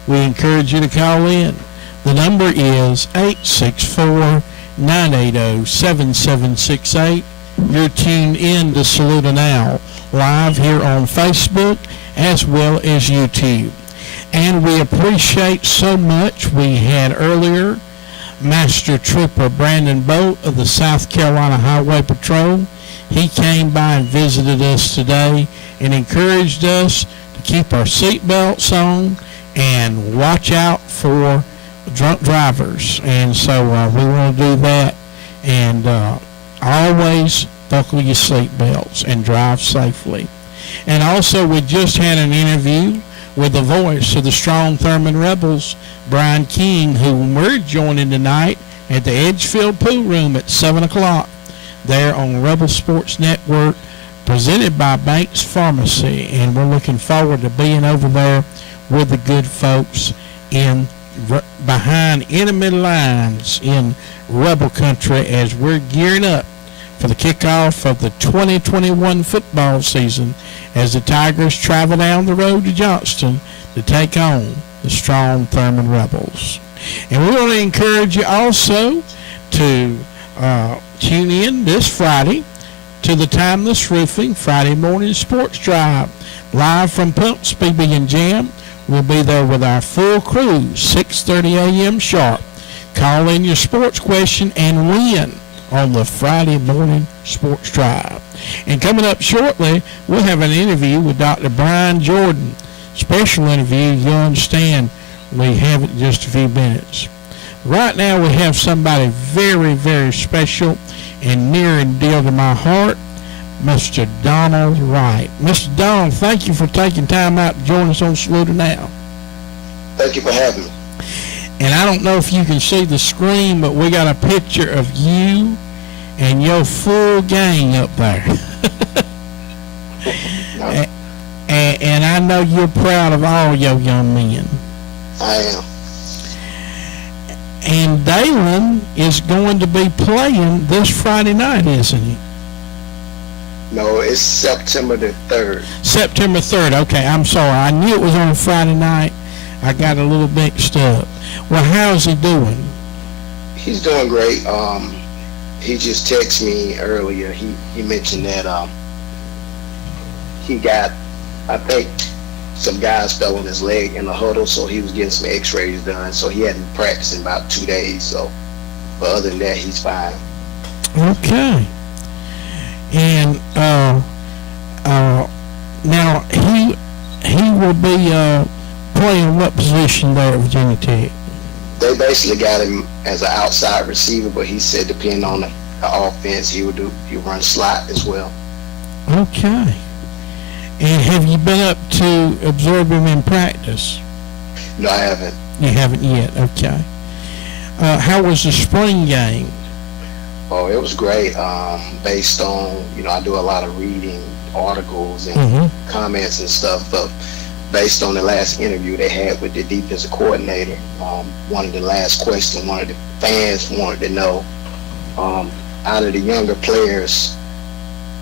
We encourage you to call in. The number is 864-980-7768. You're tuned in to Saluda Now, live here on Facebook as well as YouTube. And we appreciate so much. We had earlier Master Trooper Brandon Boat of the South Carolina Highway Patrol. He came by and visited us today and encouraged us to keep our seatbelts on and watch out for drunk drivers. And so we want to do that. And always buckle your seat belts, and drive safely. And also, we just had an interview with the voice of the Strong Thurman Rebels, Brian King, whom we're joining tonight at the Edgefield Pool Room at 7 o'clock there on Rebel Sports Network, presented by Banks Pharmacy. And we're looking forward to being over there with the good folks in behind enemy lines in Rebel Country as we're gearing up for the kickoff of the 2021 football season as the Tigers travel down the road to Johnston to take on the Strong Thurman Rebels. And we want to encourage you also to tune in this Friday to the Timeless Roofing Friday Morning Sports Drive, live from Pumps BB and Jam. We'll be there with our full crew, 6:30 a.m. sharp. Call in your sports question and win on the Friday Morning Sports Drive. And coming up shortly, we'll have an interview with Dr. Brian Jordan. Special interview, you'll understand we have it in just a few minutes. Right now we have somebody very, very special and near and dear to my heart, Mr. Donald Wright. Mr. Donald, thank you for taking time out to join us on Saluda Now. Thank you for having me. And I don't know if you can see the screen, but we got a picture of you and your full gang up there. and I know you're proud of all your young men. I am. And Dalen is going to be playing this Friday night, isn't he? No, it's September the 3rd. September 3rd. Okay, I'm sorry. I knew it was on a Friday night. I got a little mixed up. Well, how's he doing? He's doing great. He just texted me earlier. He mentioned that he got, I think, some guys fell on his leg in the huddle, so he was getting some x-rays done. So he hadn't practiced in about 2 days. So, but other than that, he's fine. Okay. And now he will be playing what position there at Virginia Tech? They basically got him as an outside receiver, but he said depending on the offense, he'll run slot as well. Okay. And have you been up to observe him in practice? No, I haven't. You haven't yet. Okay. How was the spring game? Oh, it was great. Based on, I do a lot of reading articles and comments and stuff, but based on the last interview they had with the defensive coordinator, one of the last questions, one of the fans wanted to know, out of the younger players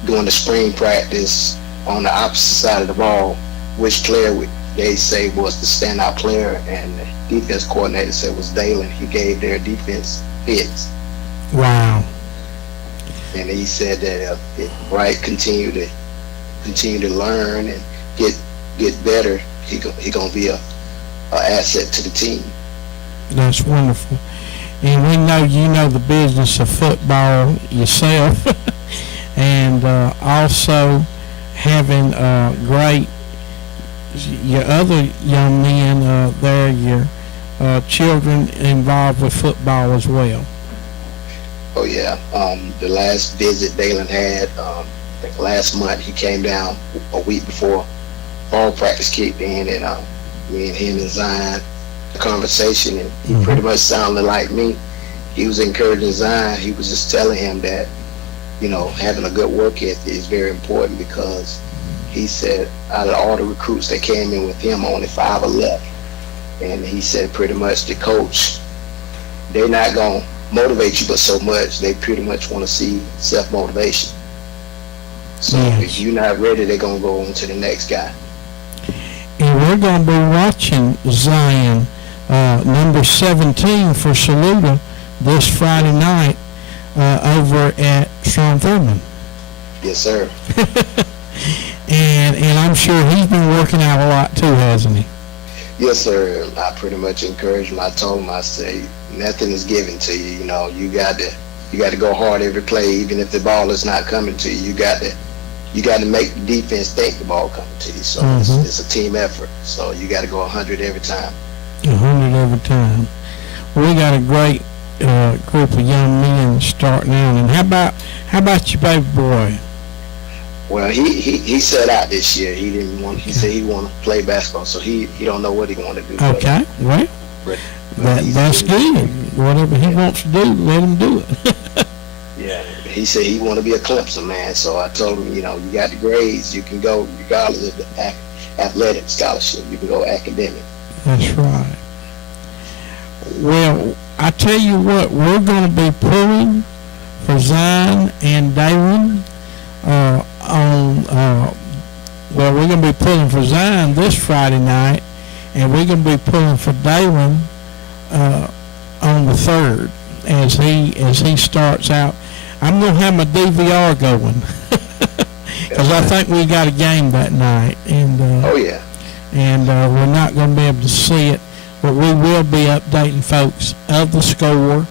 during the spring practice on the opposite side of the ball, which player would they say was the standout player? And the defense coordinator said was Dalen. He gave their defense fits. Wow. And he said that if Wright continue to learn and get better, he gonna be a asset to the team. That's wonderful. And we know you know the business of football yourself, and also having great your other young men there, your children involved with football as well. Oh yeah, the last visit Dalen had, I think last month, he came down a week before fall practice kicked in, and me and him and Zion had a conversation, and he pretty much sounded like me. He was encouraging Zion. He was just telling him that, having a good work ethic is very important, because he said out of all the recruits that came in with him, only 5 are left. And he said pretty much the coach, they're not going to motivate you but so much. They pretty much want to see self-motivation. So if you're not ready, they're going to go on to the next guy. And we're going to be watching Zion, number 17 for Saluda, this Friday night over at Strong Thurman. Yes, sir. And I'm sure he's been working out a lot too, hasn't he? Yes, sir. I pretty much encouraged him. I told him, I say, nothing is given to you. You got to go hard every play, even if the ball is not coming to you. You got to make the defense think the ball coming to you. So it's a team effort. So you got to go 100 every time. 100 every time. We got a great group of young men starting out. And how about your baby boy? Well, he set out this year. He didn't want. He said he want to play basketball, so he don't know what he want to do. Okay, well, that's good. Whatever he wants to do, let him do it. Yeah, he said he want to be a Clemson man. So I told him, you got the grades, you can go regardless of the athletic scholarship. You can go academic. That's right. Well, I tell you what, we're going to be pulling for Zion and Dalen we're going to be pulling for Zion this Friday night, and we're going to be pulling for Dalen on the 3rd as he starts out. I'm going to have my DVR going because I think we got a game that night, and oh yeah, and we're not going to be able to see it, but we will be updating folks of the score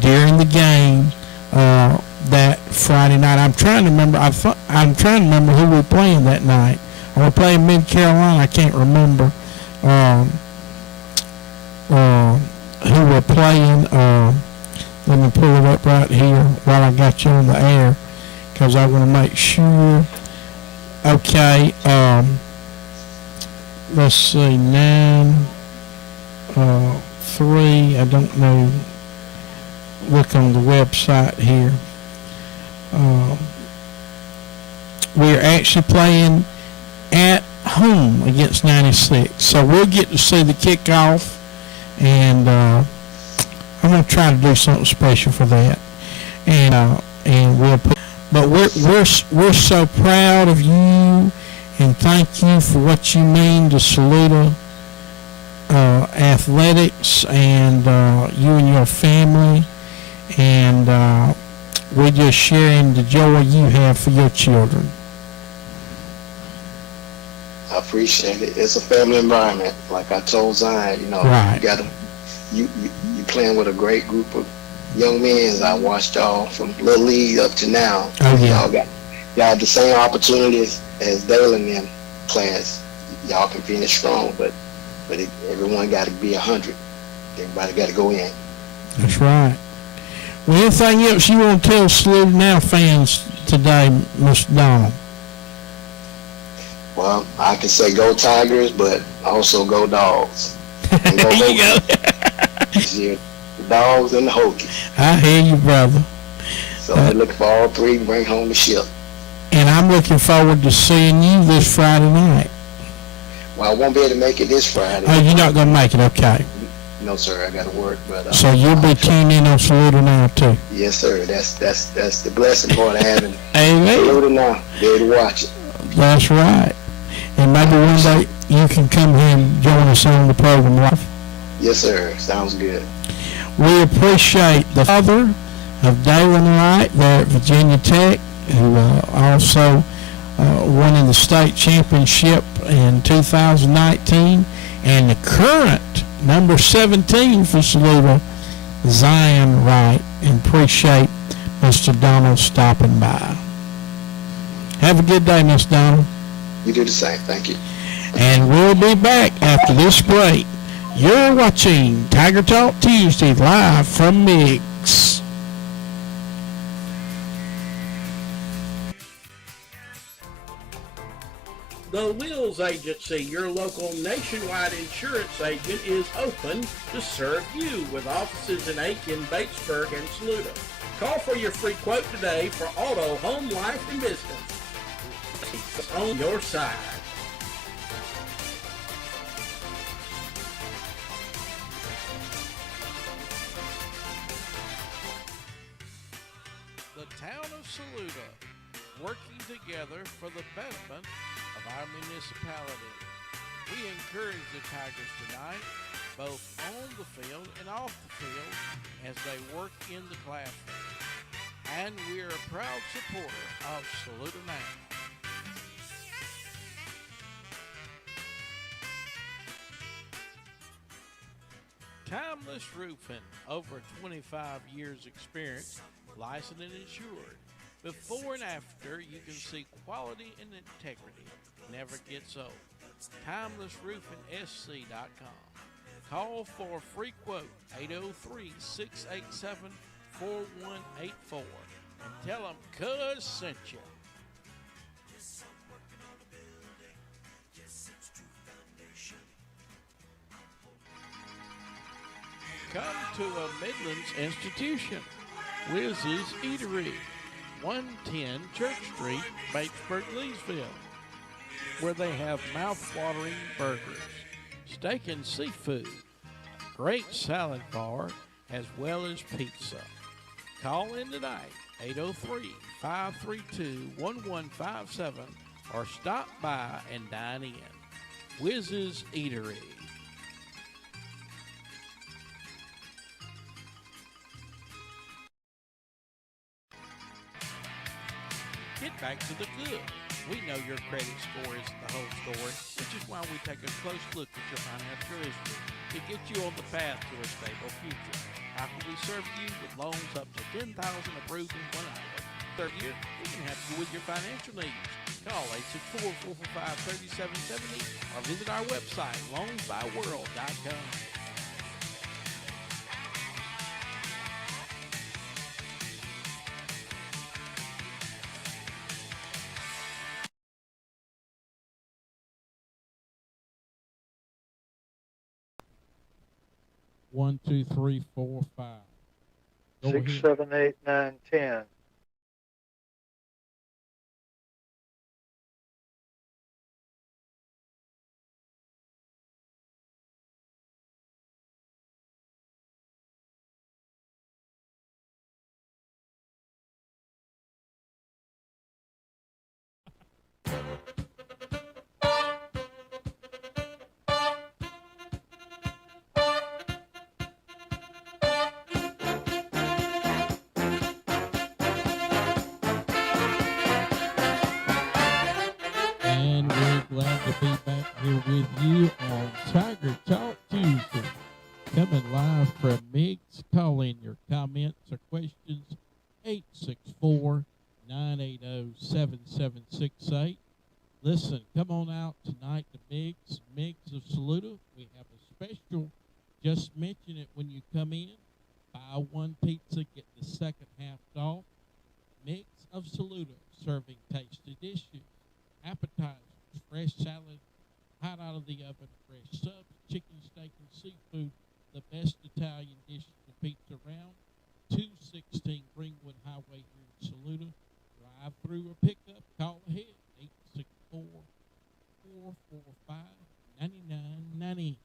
during the game that Friday night. I'm trying to remember. I'm trying to remember who we're playing that night. Are we playing Mid Carolina? I can't remember who we're playing. Let me pull it up right here while I got you on the air, because I want to make sure. Okay. Let's see. 9-3. I don't know. Look on the website here. We're actually playing at home against 96, so we'll get to see the kickoff, and I'm going to try to do something special for that, and we'll put. But we're so proud of you, and thank you for what you mean to Saluda athletics, and you and your family, and we're just sharing the joy you have for your children. I appreciate it. It's a family environment. Like I told Zion, Right. You playing with a great group of young men. I watched y'all from Little League up to now. Oh, yeah. Y'all got the same opportunities as Dale and them players. Y'all can finish strong, but everyone got to be 100. Everybody got to go in. That's right. Well, anything else you want to tell Saluda Now fans today, Mr. Donald? Well, I can say go Tigers, but also go Dogs. And go There you go. The Dogs and the Hokies. I hear you, brother. So we're looking for all three to bring home the ship. And I'm looking forward to seeing you this Friday night. Well, I won't be able to make it this Friday. Oh, you're not going to make it? Okay. No, sir. I got to work. But So you'll be tuned in on Saluda Now, too. yes, sir. That's the blessing part of having Amen. Saluda Now. Be able to watch it. That's right. And maybe one day you can come here and join us on the program live. Yes, sir. Sounds good. We appreciate the father of Dalen Wright there at Virginia Tech, who also won in the state championship in 2019, and the current number 17 for Saluda, Zion Wright, and appreciate Mr. Donald stopping by. Have a good day, Miss Donald. You do the same. Thank you. And we'll be back after this break. You're watching Tiger Talk Tuesday live from MIGS. The Wills Agency, your local nationwide insurance agent, is open to serve you with offices in Aiken, Batesburg, and Saluda. Call for your free quote today for auto, home, life, and business. It's on your side. The town of Saluda, working together for the betterment of our municipality. We encourage the Tigers tonight, both on the field and off the field, as they work in the classroom. And we are a proud supporter of Saluda Now. Timeless Roofing, over 25 years experience, licensed and insured. Before and after, you can see quality and integrity never gets old. TimelessRoofingSC.com. Call for a free quote, 803-687-4184, and tell them Cuz sent you. Come to a Midlands institution, Wiz's Eatery, 110 Church Street, Batesburg, Leesville, where they have mouth-watering burgers, steak and seafood, great salad bar, as well as pizza. Call in tonight, 803-532-1157, or stop by and dine in. Wiz's Eatery. Get back to the good. We know your credit score isn't the whole story, which is why we take a close look at your financial history to get you on the path to a stable future. How can we serve you with loans up to $10,000 approved in 1 hour? Third year, we can help you with your financial needs. Call 864-445-3770 or visit our website, loansbyworld.com. One, two, three, four, five. Go 6, ahead. 7, 8, 9, 10. And we're glad to be back here with you on Tiger Talk Tuesday. Coming live from MIGS. Call in your comments or questions, 864-980-7768. Listen, come on out tonight to MIGS of Saluda. We have a special. Just mention it when you come in. Buy one pizza, get the second half off. MIGS of Saluda, serving tasty dishes, appetizers, fresh salad, hot out of the oven, fresh subs, chicken, steak, and seafood, the best Italian dishes and pizza around. 216 Greenwood Highway here in Saluda. Drive through or pick up, call ahead, 864-445-9990.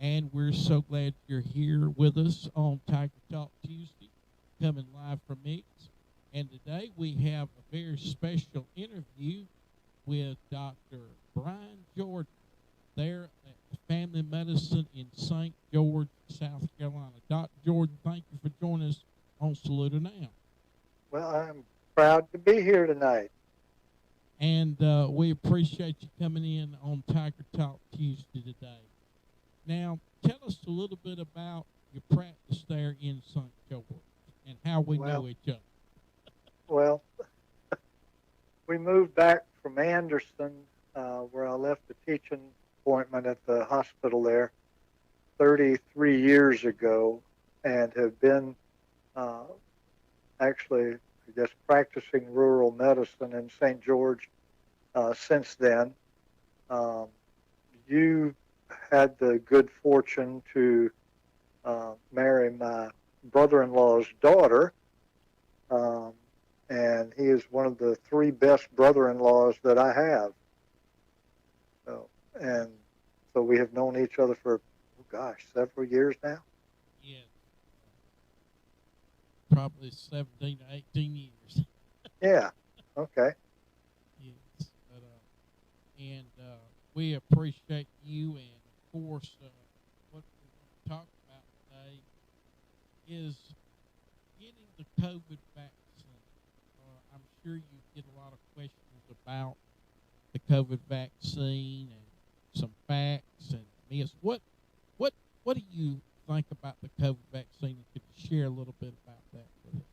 And we're so glad you're here with us on Tiger Talk Tuesday, coming live from MIGS. And today we have a very special interview with Dr. Brian Jordan there at Family Medicine in St. George, South Carolina. Dr. Jordan, thank you for joining us on Saluda Now. Well, I'm proud to be here tonight. And we appreciate you coming in on Tiger Talk Tuesday today. Now, tell us a little bit about your practice there in St. George and how we know each other. Well, we moved back from Anderson, where I left a teaching appointment at the hospital there 33 years ago, and have been actually, I guess, practicing rural medicine in St. George since then. You had the good fortune to marry my brother-in-law's daughter, and he is one of the 3 best brother-in-laws that I have. So we have known each other for, several years now. Yeah. Probably 17 to 18 years. Yeah. Okay. Yes. But, we appreciate you, and of course, what we're going to talk about today is getting the COVID vaccine. I'm sure you get a lot of questions about the COVID vaccine and some facts and myths. What do you think about the COVID vaccine? Could you share a little bit about that with us?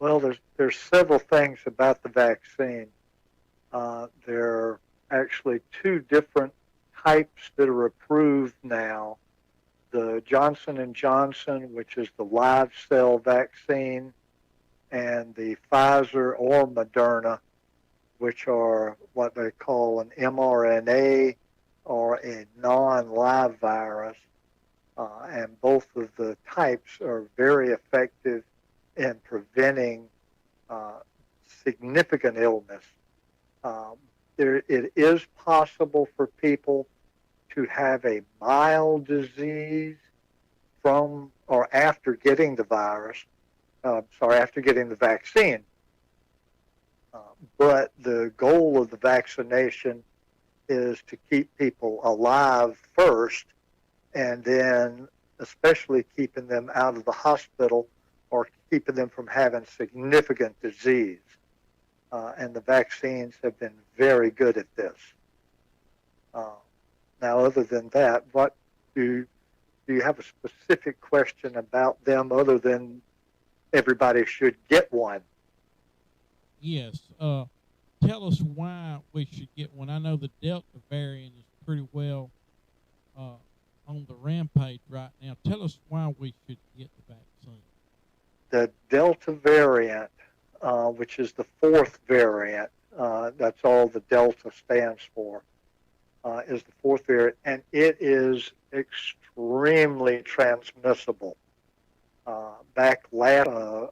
Well, there's several things about the vaccine. There are actually 2 different types that are approved now the Johnson & Johnson, which is the live cell vaccine, and the Pfizer or Moderna, which are what they call an mRNA or a non-live virus. And both of the types are very effective in preventing significant illness. It is possible for people to have a mild disease from or after getting the virus, after getting the vaccine. But the goal of the vaccination is to keep people alive first, and then especially keeping them out of the hospital or keeping them from having significant disease. And the vaccines have been very good at this. Now, other than that, what do you have a specific question about them other than everybody should get one? Yes. Tell us why we should get one. I know the Delta variant is pretty well on the rampage right now. Tell us why we should get the vaccine. The Delta variant, which is the fourth variant, that's all the Delta stands for, is the fourth variant, and it is extremely transmissible. Back last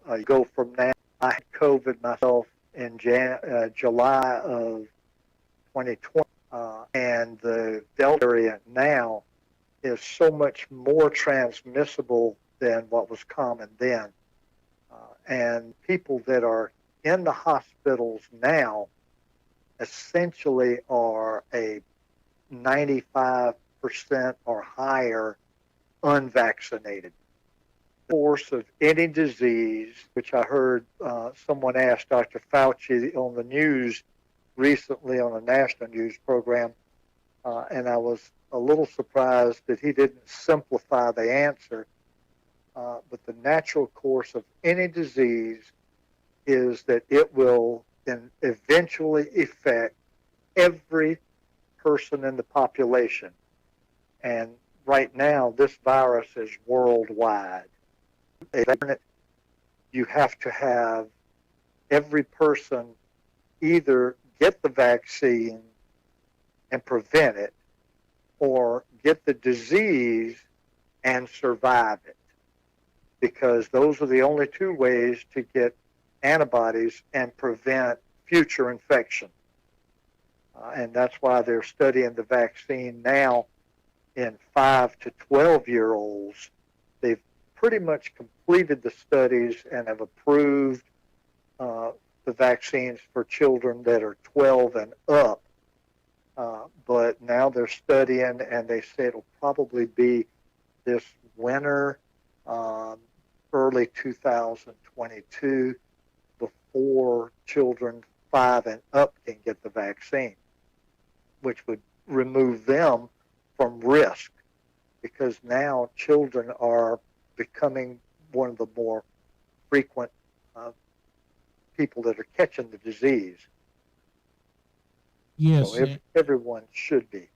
ago from now, I had COVID myself in July of 2020, and the Delta variant now is so much more transmissible than what was common then. And people that are in the hospitals now essentially are a 95% or higher unvaccinated. The course of any disease, which I heard someone ask Dr. Fauci on the news recently on a national news program, and I was a little surprised that he didn't simplify the answer. But the natural course of any disease is that it will eventually affect every person in the population. And right now, this virus is worldwide. You have to have every person either get the vaccine and prevent it, or get the disease and survive it. Because those are the only two ways to get antibodies and prevent future infection. And that's why they're studying the vaccine now in 5 to 12-year-olds. They've pretty much completed the studies and have approved the vaccines for children that are 12 and up. But now they're studying, and they say it'll probably be this winter, early 2022, before children 5 and up can get the vaccine, which would remove them from risk, because now children are becoming one of the more frequent people that are catching the disease. Yes. So everyone should be.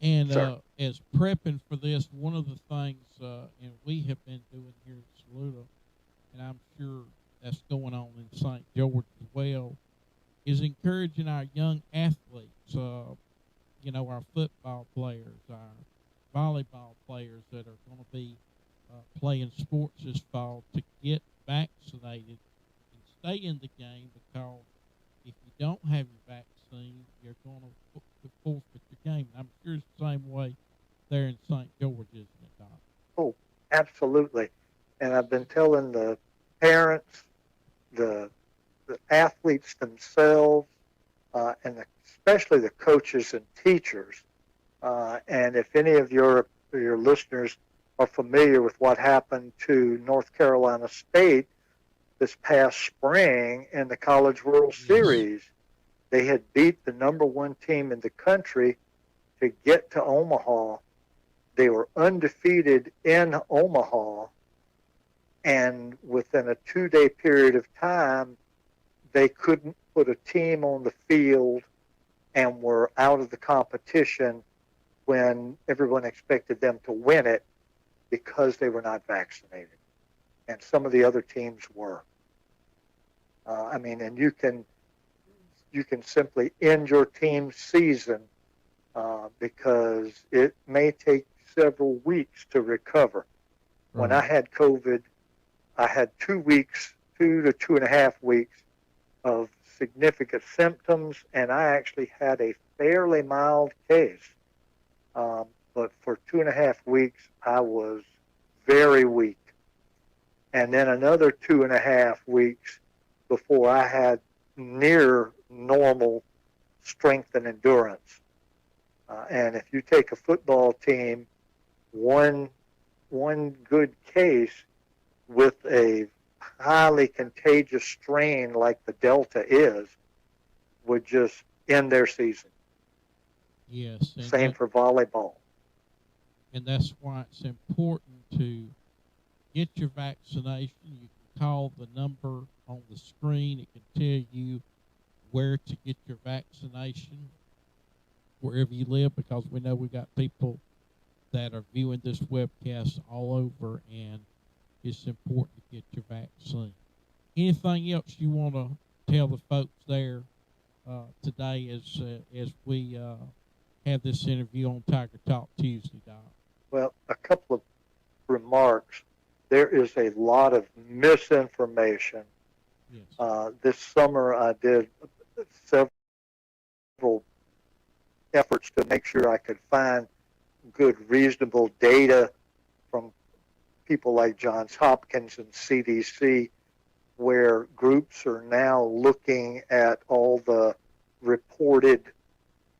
And as prepping for this, one of the things, and we have been doing here at Saluda, and I'm sure that's going on in St. George as well, is encouraging our young athletes, our football players, our volleyball players that are going to be playing sports this fall, to get vaccinated and stay in the game, because if you don't have your vaccine, you're going to forfeit your game. I'm sure it's the same way there in St. George, isn't it, Doc? Oh, absolutely. And I've been telling the parents, the athletes themselves, and especially the coaches and teachers. And if any of your listeners are familiar with what happened to North Carolina State this past spring in the College World Series, they had beat the number one team in the country to get to Omaha. They were undefeated in Omaha, and within a 2-day period of time, they couldn't put a team on the field and were out of the competition when everyone expected them to win it. because they were not vaccinated, and some of the other teams were. And you can simply end your team's season because it may take several weeks to recover. When I had COVID, I had 2 weeks, 2 to 2.5 weeks of significant symptoms, and I actually had a fairly mild case. But for 2.5 weeks, I was very weak. And then another 2.5 weeks before I had near normal strength and endurance. And if you take a football team, one good case with a highly contagious strain like the Delta is would just end their season. Yes. Same for volleyball. And that's why it's important to get your vaccination. You can call the number on the screen. It can tell you where to get your vaccination wherever you live, because we know we got people that are viewing this webcast all over, and it's important to get your vaccine. Anything else you want to tell the folks there today as we have this interview on Tiger Talk Tuesday, Doc? Well, a couple of remarks. There is a lot of misinformation. Yes. This summer I did several efforts to make sure I could find good, reasonable data from people like Johns Hopkins and CDC, where groups are now looking at all the reported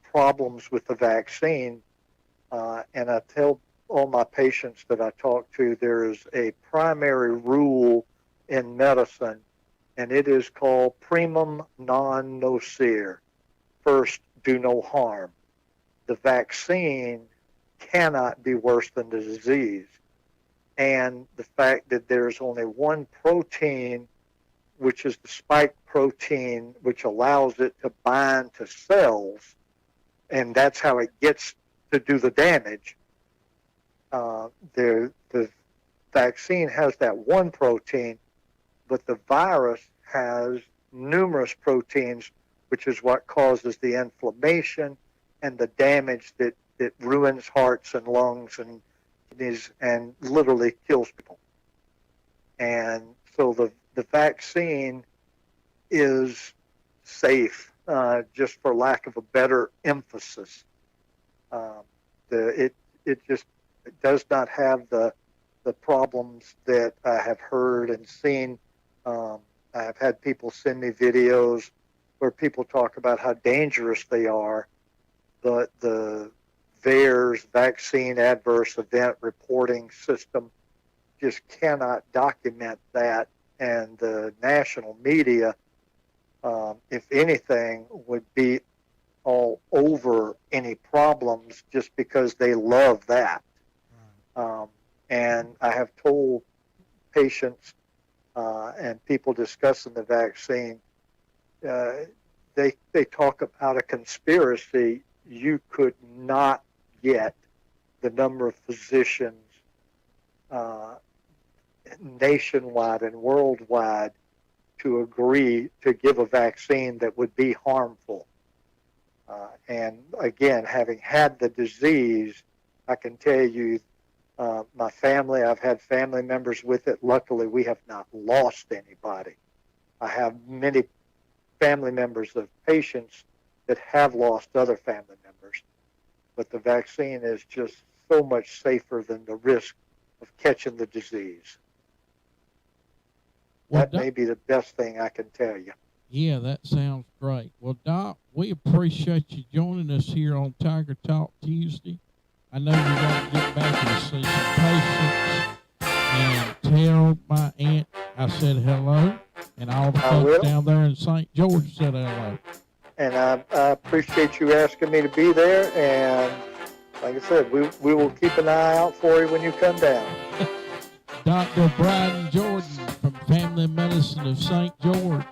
problems with the vaccine. And I tell all my patients that I talk to, there is a primary rule in medicine, and it is called primum non nocere. First, do no harm. The vaccine cannot be worse than the disease. And the fact that there's only one protein, which is the spike protein, which allows it to bind to cells, and that's how it gets to do the damage. The vaccine has that one protein, but the virus has numerous proteins, which is what causes the inflammation and the damage that ruins hearts and lungs and kidneys and literally kills people. And so the vaccine is safe, just for lack of a better emphasis. It just does not have the problems that I have heard and seen. I have had people send me videos where people talk about how dangerous they are, but the VAERS, Vaccine Adverse Event Reporting System, just cannot document that. And the national media, if anything, would be all over any problems just because they love that. And I have told patients and people discussing the vaccine, they talk about a conspiracy. You could not get the number of physicians nationwide and worldwide to agree to give a vaccine that would be harmful. And again, having had the disease, I can tell you, my family, I've had family members with it. Luckily, we have not lost anybody. I have many family members of patients that have lost other family members. But the vaccine is just so much safer than the risk of catching the disease. Well, That may be the best thing I can tell you. Yeah, that sounds great. Well, Doc, we appreciate you joining us here on Tiger Talk Tuesday. I know you got to get back and see some patients, and tell my aunt I said hello, and all the folks down there in St. George said hello. And I appreciate you asking me to be there, and like I said, we will keep an eye out for you when you come down. Dr. Bryden Jordan from Family Medicine of St. George.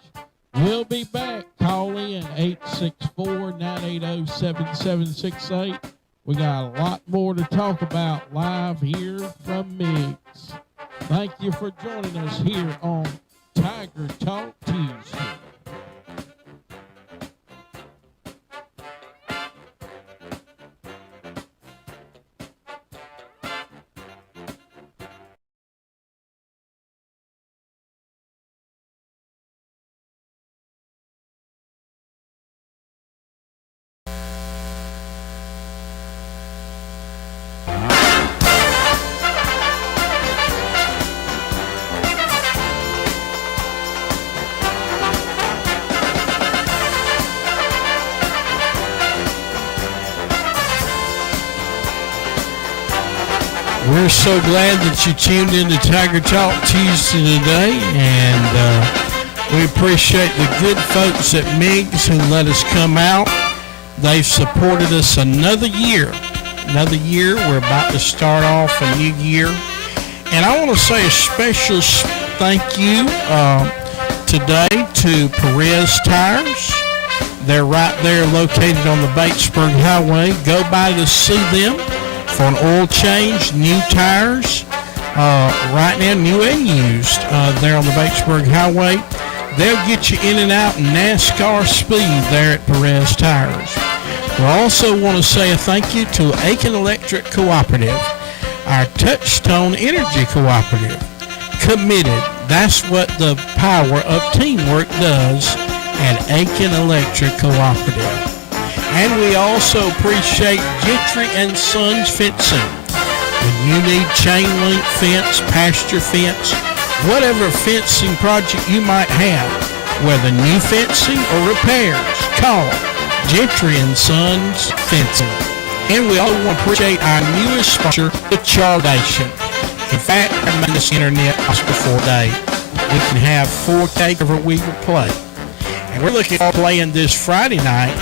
We'll be back. Call in 864-980-7768. We got a lot more to talk about live here from MIGS. Thank you for joining us here on Tiger Talk Tuesday. We're so glad that you tuned in to Tiger Talk Tuesday today, and we appreciate the good folks at MIGS who let us come out. They've supported us another year. We're about to start off a new year, and I want to say a special thank you today to Perez Tires. They're right there located on the Batesburg Highway. Go by to see them for an oil change, new tires, right now, new and used. There on the Batesburg Highway. They'll get you in and out in NASCAR speed there at Perez Tires. We also want to say a thank you to Aiken Electric Cooperative, our Touchstone Energy Cooperative. Committed. That's what the power of teamwork does at Aiken Electric Cooperative. And we also appreciate Gentry and Sons Fencing. When you need chain link fence, pasture fence, whatever fencing project you might have, whether new fencing or repairs, call Gentry and Sons Fencing. And we also want to appreciate our newest sponsor, the Chardation. In fact, our this internet costs before day. We can have 4K wherever we will play. And we're looking at playing this Friday night.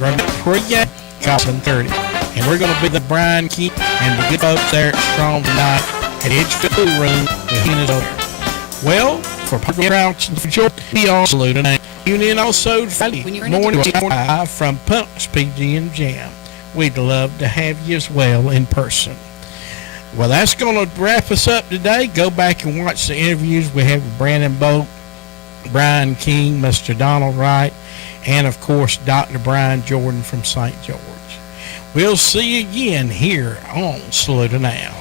We're pre-game, 7:30, and we're going to be the Brian King and the good folks there at Strong tonight at Edgefield Room with Hannah's over. Well, for Crouch and for George, we all salute and tune in also Friday morning live from Punk's PG and Jam. We'd love to have you as well in person. Well, that's going to wrap us up today. Go back and watch the interviews we have with Brandon Boat, Brian King, Mr. Donald Wright, and, of course, Dr. Brian Jordan from St. George. We'll see you again here on Salute Now.